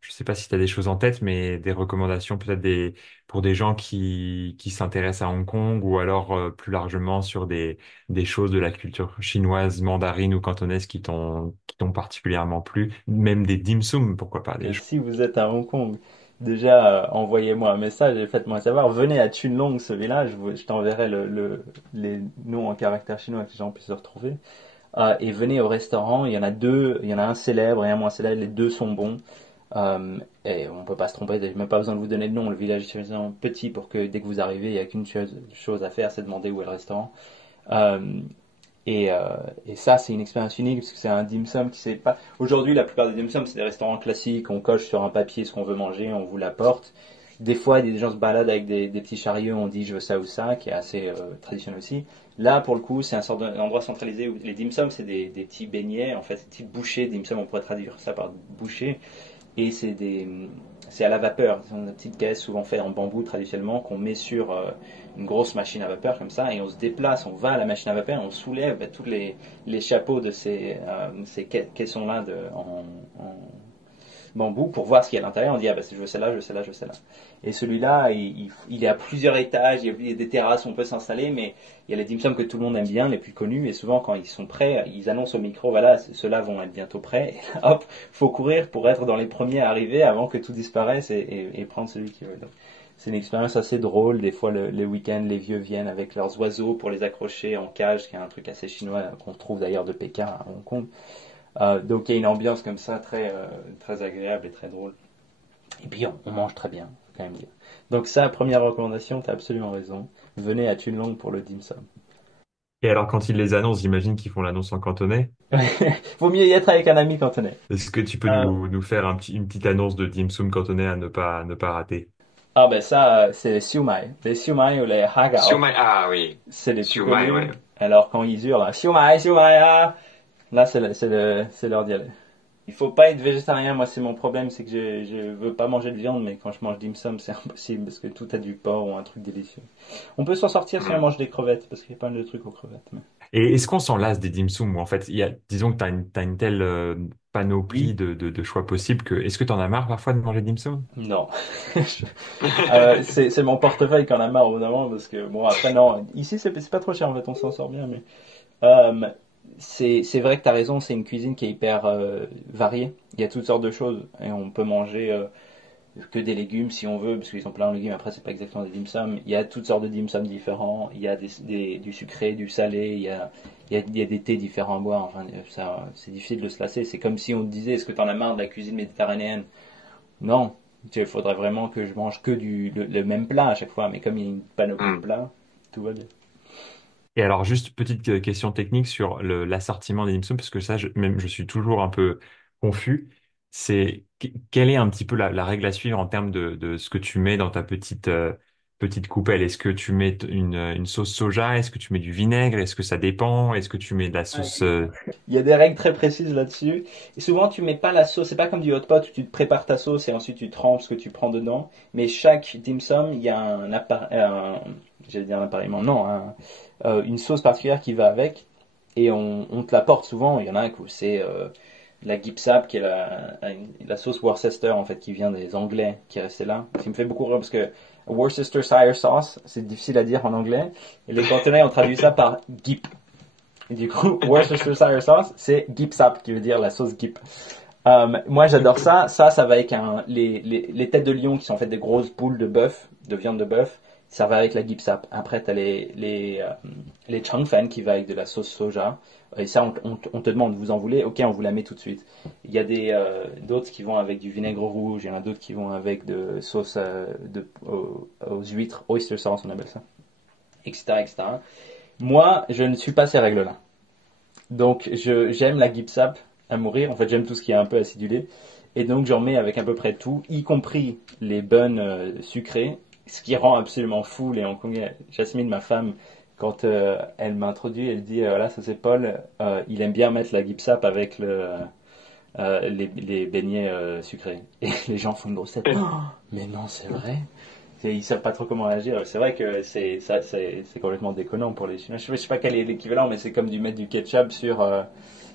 je sais pas si tu as des choses en tête, mais des recommandations peut-être pour des gens qui s'intéressent à Hong Kong ou alors plus largement sur des choses de la culture chinoise, mandarine ou cantonaise qui t'ont particulièrement plu, même des dim sum, pourquoi pas, des Et choses. si vous êtes à Hong Kong, déjà envoyez-moi un message et faites-moi savoir. Venez à Chunlong, ce village, je t'enverrai les noms en caractère chinois que les gens puissent se retrouver. Et venez au restaurant, il y en a deux, il y en a un célèbre et un moins célèbre, les deux sont bons. Et on peut pas se tromper, j'ai même pas besoin de vous donner de nom, le village est suffisamment petit pour que dès que vous arrivez, il n'y a qu'une chose à faire, c'est demander où est le restaurant. Euh, et ça, c'est une expérience unique parce que c'est un dim sum qui c'est pas. Aujourd'hui, la plupart des dim sum, c'est des restaurants classiques. On coche sur un papier ce qu'on veut manger, on vous l'apporte. Des fois, des gens se baladent avec des petits chariots, on dit je veux ça ou ça, qui est assez traditionnel aussi. Là, pour le coup, c'est un sort d'endroit centralisé où les dim sum, c'est des petits beignets, en fait, des petites bouchées. Dim sum, on pourrait traduire ça par bouchée. Et c'est à la vapeur. Ce sont des petites caisses souvent faites en bambou traditionnellement qu'on met sur une grosse machine à vapeur comme ça et on se déplace, on va à la machine à vapeur, on soulève tous les chapeaux de ces caissons-là en bambou pour voir ce qu'il y a à l'intérieur. On dit, ah bah, je veux celle-là, je veux celle-là, je veux celle-là. Et celui-là, il est à plusieurs étages, il y a des terrasses où on peut s'installer, mais il y a les dim sum que tout le monde aime bien, les plus connus, et souvent quand ils sont prêts, ils annoncent au micro, voilà, ceux-là vont être bientôt prêts. Et hop, faut courir pour être dans les premiers à arriver avant que tout disparaisse et prendre celui qui veut. Donc, c'est une expérience assez drôle. Des fois, les week-ends, les vieux viennent avec leurs oiseaux pour les accrocher en cage, qui est un truc assez chinois qu'on trouve d'ailleurs de Pékin à Hong Kong. Donc il y a une ambiance comme ça très agréable et très drôle. Et puis on mange très bien, faut quand même dire. Donc ça, première recommandation, tu as absolument raison. Venez à Chunlong pour le dim sum. Et alors, quand ils les annoncent, j'imagine qu'ils font l'annonce en cantonais. Vaut mieux y être avec un ami cantonais. Est-ce que tu peux Euh, nous faire une petite annonce de dim sum cantonais à ne pas rater? ben ça, c'est les siumai. Les siumai ou les hagao, Siomai, ah oui. c'est les plus Siomai, connus. ouais. Alors quand ils hurlent, là, siumai, siumai, ah, là c'est leur dialecte. Il faut pas être végétarien, moi c'est mon problème, c'est que je veux pas manger de viande, mais quand je mange dim sum c'est impossible parce que tout a du porc ou un truc délicieux. On peut s'en sortir si on mange des crevettes, parce qu'il y a pas mal de trucs aux crevettes. Et est-ce qu'on s'en lasse des dim sum ou en fait, disons que t'as une telle panoplie Oui. de choix possibles que est-ce que t'en as marre parfois de manger dim sum? Non. C'est mon portefeuille qui en a marre au bout d'un moment, parce que bon après non, ici c'est pas trop cher en fait, on s'en sort bien, mais euh, c'est vrai que tu as raison, c'est une cuisine qui est hyper variée. Il y a toutes sortes de choses et on peut manger que des légumes si on veut, parce qu'ils ont plein de légumes. Après, c'est pas exactement des dim sum. Il y a toutes sortes de dim sum différents. Il y a du sucré, du salé. Il y a des thés différents à boire. Enfin, ça, c'est difficile de se lasser. C'est comme si on te disait, est-ce que tu en as marre de la cuisine méditerranéenne? Non. Il faudrait vraiment que je mange que le même plat à chaque fois. Mais comme il y a une panoplie de plats, tout va bien. Et alors, juste petite question technique sur l'assortiment des dim sum, parce que ça, même je suis toujours un peu confus. Quelle est un petit peu la règle à suivre en termes de ce que tu mets dans ta petite coupelle? Est-ce que tu mets une sauce soja? Est-ce que tu mets du vinaigre? Est-ce que ça dépend? Est-ce que tu mets de la sauce Il y a des règles très précises là-dessus. Et souvent, tu mets pas la sauce. C'est pas comme du hot pot où tu te prépares ta sauce et ensuite tu trempes ce que tu prends dedans. Mais chaque dim sum, il y a j'allais dire un appareillement, non, une sauce particulière qui va avec. Et on te l'apporte souvent. Il y en a un où c'est la gipsap, qui est la sauce Worcester en fait, qui vient des Anglais, qui est restée là. Ce qui me fait beaucoup rire parce que Worcestershire sauce, c'est difficile à dire en anglais. Et les Cantonais ont traduit ça par gip. Et du coup, Worcestershire sauce, c'est gipsap, qui veut dire la sauce gip. Moi, j'adore ça. Ça va avec les têtes de lion, qui sont en fait des grosses boules de bœuf, de viande de bœuf. Ça va avec la gipsap. Après, t'as les changfen qui va avec de la sauce soja. Et ça, on te demande, vous en voulez? Ok, on vous la met tout de suite. Il y a d'autres qui vont avec du vinaigre rouge. Il y en a d'autres qui vont avec de sauce aux huîtres, oyster sauce, on appelle ça, etc., etc. Moi, je ne suis pas ces règles-là. Donc, j'aime la gipsap à mourir. En fait, j'aime tout ce qui est un peu acidulé. Et donc, j'en mets avec à peu près tout, y compris les buns sucrés, ce qui rend absolument fou les Hongkongais. Jasmine, ma femme, quand elle m'a introduit, elle dit, voilà, ça c'est Paul, il aime bien mettre la gipsap avec les beignets sucrés. Et les gens font une grosse tête. Oh, mais non, c'est vrai. Ils savent pas trop comment réagir. C'est vrai que c'est complètement déconnant pour les Chinois. Je sais pas quel est l'équivalent, mais c'est comme mettre du ketchup sur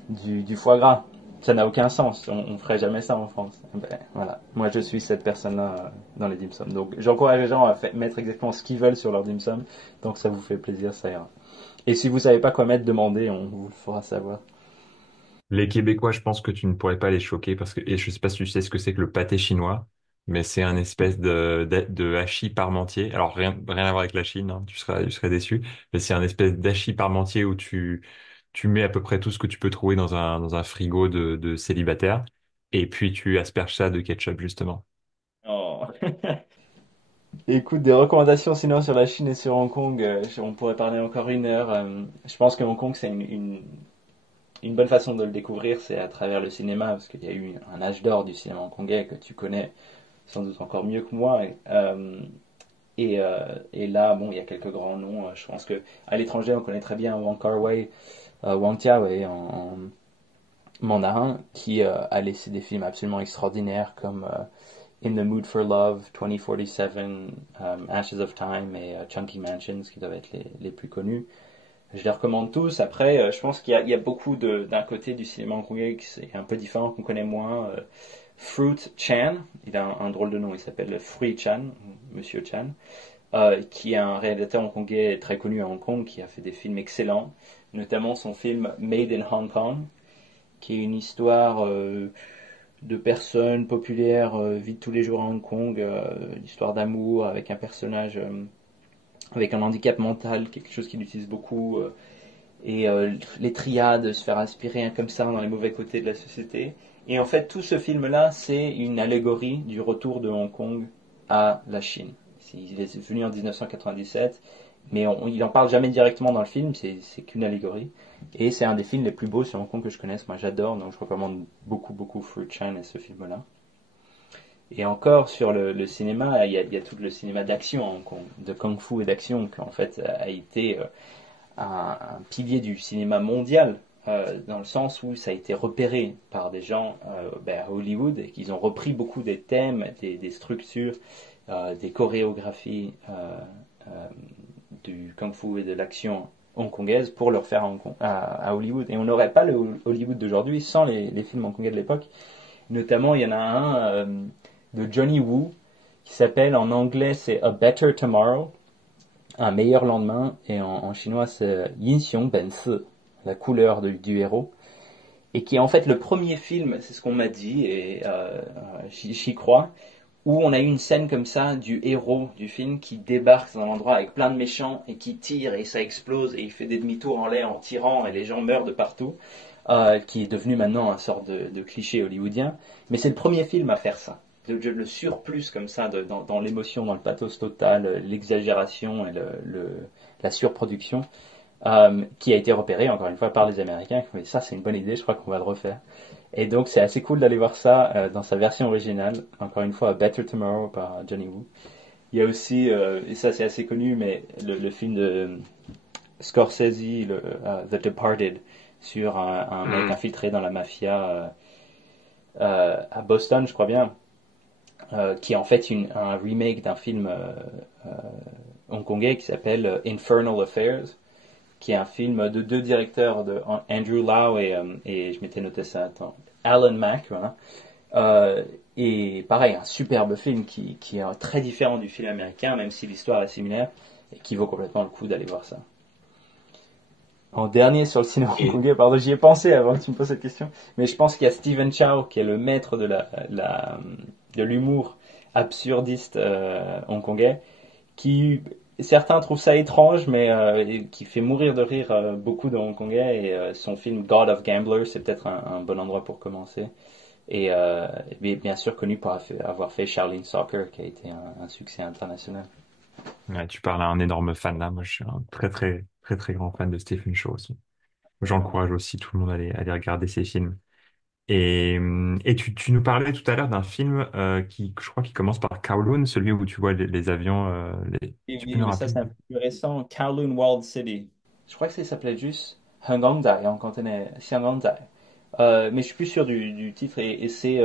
du foie gras. Ça n'a aucun sens. On ferait jamais ça en France. Ben, voilà. Moi, je suis cette personne-là dans les dim sum. Donc, j'encourage les gens à mettre exactement ce qu'ils veulent sur leur dim sum. Donc, ça vous fait plaisir, ça ira. Et si vous savez pas quoi mettre, demandez, on vous le fera savoir. Les Québécois, je pense que tu ne pourrais pas les choquer parce que, et je sais pas si tu sais ce que c'est que le pâté chinois, mais c'est un espèce de hachis parmentier. Alors, rien à voir avec la Chine, hein, tu serais déçu, mais c'est un espèce d'hachis parmentier où tu mets à peu près tout ce que tu peux trouver dans un frigo de célibataire et puis tu asperges ça de ketchup, justement. Oh. Écoute, des recommandations sinon sur la Chine et sur Hong Kong, on pourrait parler encore une heure. Je pense que Hong Kong, c'est une bonne façon de le découvrir, c'est à travers le cinéma, parce qu'il y a eu un âge d'or du cinéma hongkongais que tu connais sans doute encore mieux que moi. Et là, bon, il y a quelques grands noms. Je pense que à l'étranger, on connaît très bien Wong Kar-wai, Wang Jia-wei en mandarin, qui a laissé des films absolument extraordinaires comme In the Mood for Love, 2047, Ashes of Time et Chunky Mansions, qui doivent être les plus connus. Je les recommande tous. Après, je pense qu'il y a beaucoup d'un côté du cinéma hongkongais qui c'est un peu différent, qu'on connaît moins. Fruit Chan, il a un drôle de nom, il s'appelle Fruit Chan, Monsieur Chan, qui est un réalisateur hongkongais très connu à Hong Kong, qui a fait des films excellents, notamment son film Made in Hong Kong, qui est une histoire de personnes populaires, vie de tous les jours à Hong Kong, une histoire d'amour avec un personnage avec un handicap mental, quelque chose qu'il utilise beaucoup, et les triades, se faire aspirer comme ça dans les mauvais côtés de la société. Et en fait, tout ce film-là, c'est une allégorie du retour de Hong Kong à la Chine. Il est venu en 1997, mais il n'en parle jamais directement dans le film, c'est qu'une allégorie. Et c'est un des films les plus beaux sur Hong Kong que je connaisse. Moi, j'adore, donc je recommande beaucoup Fruit Chan et ce film-là. Et encore sur le cinéma, il y a tout le cinéma d'action à Hong Kong, de kung-fu et d'action, qui en fait a été un pilier du cinéma mondial dans le sens où ça a été repéré par des gens à Hollywood et qu'ils ont repris beaucoup des thèmes, des structures, des chorégraphies euh, du kung-fu et de l'action hongkongaise pour le refaire à Hollywood. Et on n'aurait pas le Hollywood d'aujourd'hui sans les films hongkongais de l'époque. Notamment, il y en a un de Johnny Woo qui s'appelle, en anglais, c'est A Better Tomorrow, un meilleur lendemain, et en chinois, c'est Yin Xiong Ben Si, la couleur du héros, et qui est en fait le premier film, c'est ce qu'on m'a dit, et j'y crois, où on a eu une scène comme ça du héros du film qui débarque dans un endroit avec plein de méchants et qui tire et ça explose et il fait des demi-tours en l'air en tirant et les gens meurent de partout, qui est devenu maintenant un sort de cliché hollywoodien. Mais c'est le premier film à faire ça. Le surplus comme ça dans l'émotion, dans le pathos total, l'exagération et la surproduction, qui a été repéré encore une fois par les Américains. Mais ça c'est une bonne idée, je crois qu'on va le refaire. Et donc c'est assez cool d'aller voir ça dans sa version originale, encore une fois A Better Tomorrow par Johnny Woo. Il y a aussi, et ça c'est assez connu, mais le film de Scorsese, The Departed, sur un mec infiltré dans la mafia à Boston, je crois bien, qui est en fait un remake d'un film hongkongais qui s'appelle Infernal Affairs, qui est un film de deux directeurs, de Andrew Lau et je m'étais noté ça, attends, Alan Mack, voilà. Et pareil, un superbe film qui est très différent du film américain, même si l'histoire est similaire, et qui vaut complètement le coup d'aller voir ça. En dernier sur le cinéma hongkongais, pardon, j'y ai pensé avant que tu me poses cette question, mais je pense qu'il y a Stephen Chow, qui est le maître de l'humour absurdiste hongkongais, qui certains trouvent ça étrange, mais qui fait mourir de rire beaucoup de Hongkongais. Et son film God of Gamblers, c'est peut-être un bon endroit pour commencer. Et bien sûr connu pour avoir fait Shaolin Soccer, qui a été un succès international. Ouais, tu parles à un énorme fan là. Moi, je suis un très, très, très, très grand fan de Stephen Chow aussi. J'encourage aussi tout le monde à aller regarder ses films. Et tu nous parlais tout à l'heure d'un film je crois, qui commence par Kowloon, celui où tu vois les avions. Et Tu peux oui, nous mais ça rappeler? c'est un peu plus récent, Kowloon World City. Je crois que ça s'appelait juste Hengangdai en cantonais, Xiangangdai. Mais je suis plus sûr du titre et c'est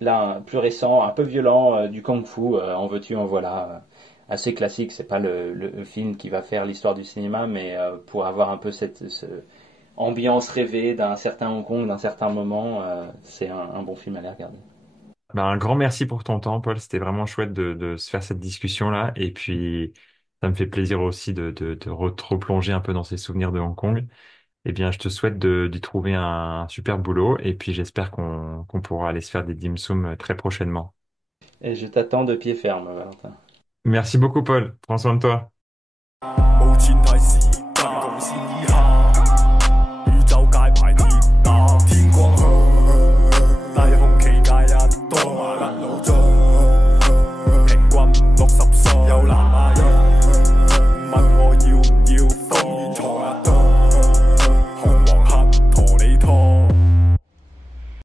là plus récent, un peu violent, du kung-fu, en veux-tu, en voilà. Assez classique, c'est pas le film qui va faire l'histoire du cinéma, mais pour avoir un peu cette ambiance rêvée d'un certain Hong Kong, d'un certain moment, c'est un bon film à aller regarder. Ben, un grand merci pour ton temps, Paul. C'était vraiment chouette de se faire cette discussion-là. Et puis, ça me fait plaisir aussi de replonger un peu dans ces souvenirs de Hong Kong. Eh bien, je te souhaite d'y trouver un super boulot. Et puis, j'espère qu'on pourra aller se faire des dim sum très prochainement. Et je t'attends de pied ferme, Valentin. Merci beaucoup, Paul. Prends soin de toi. 無前提示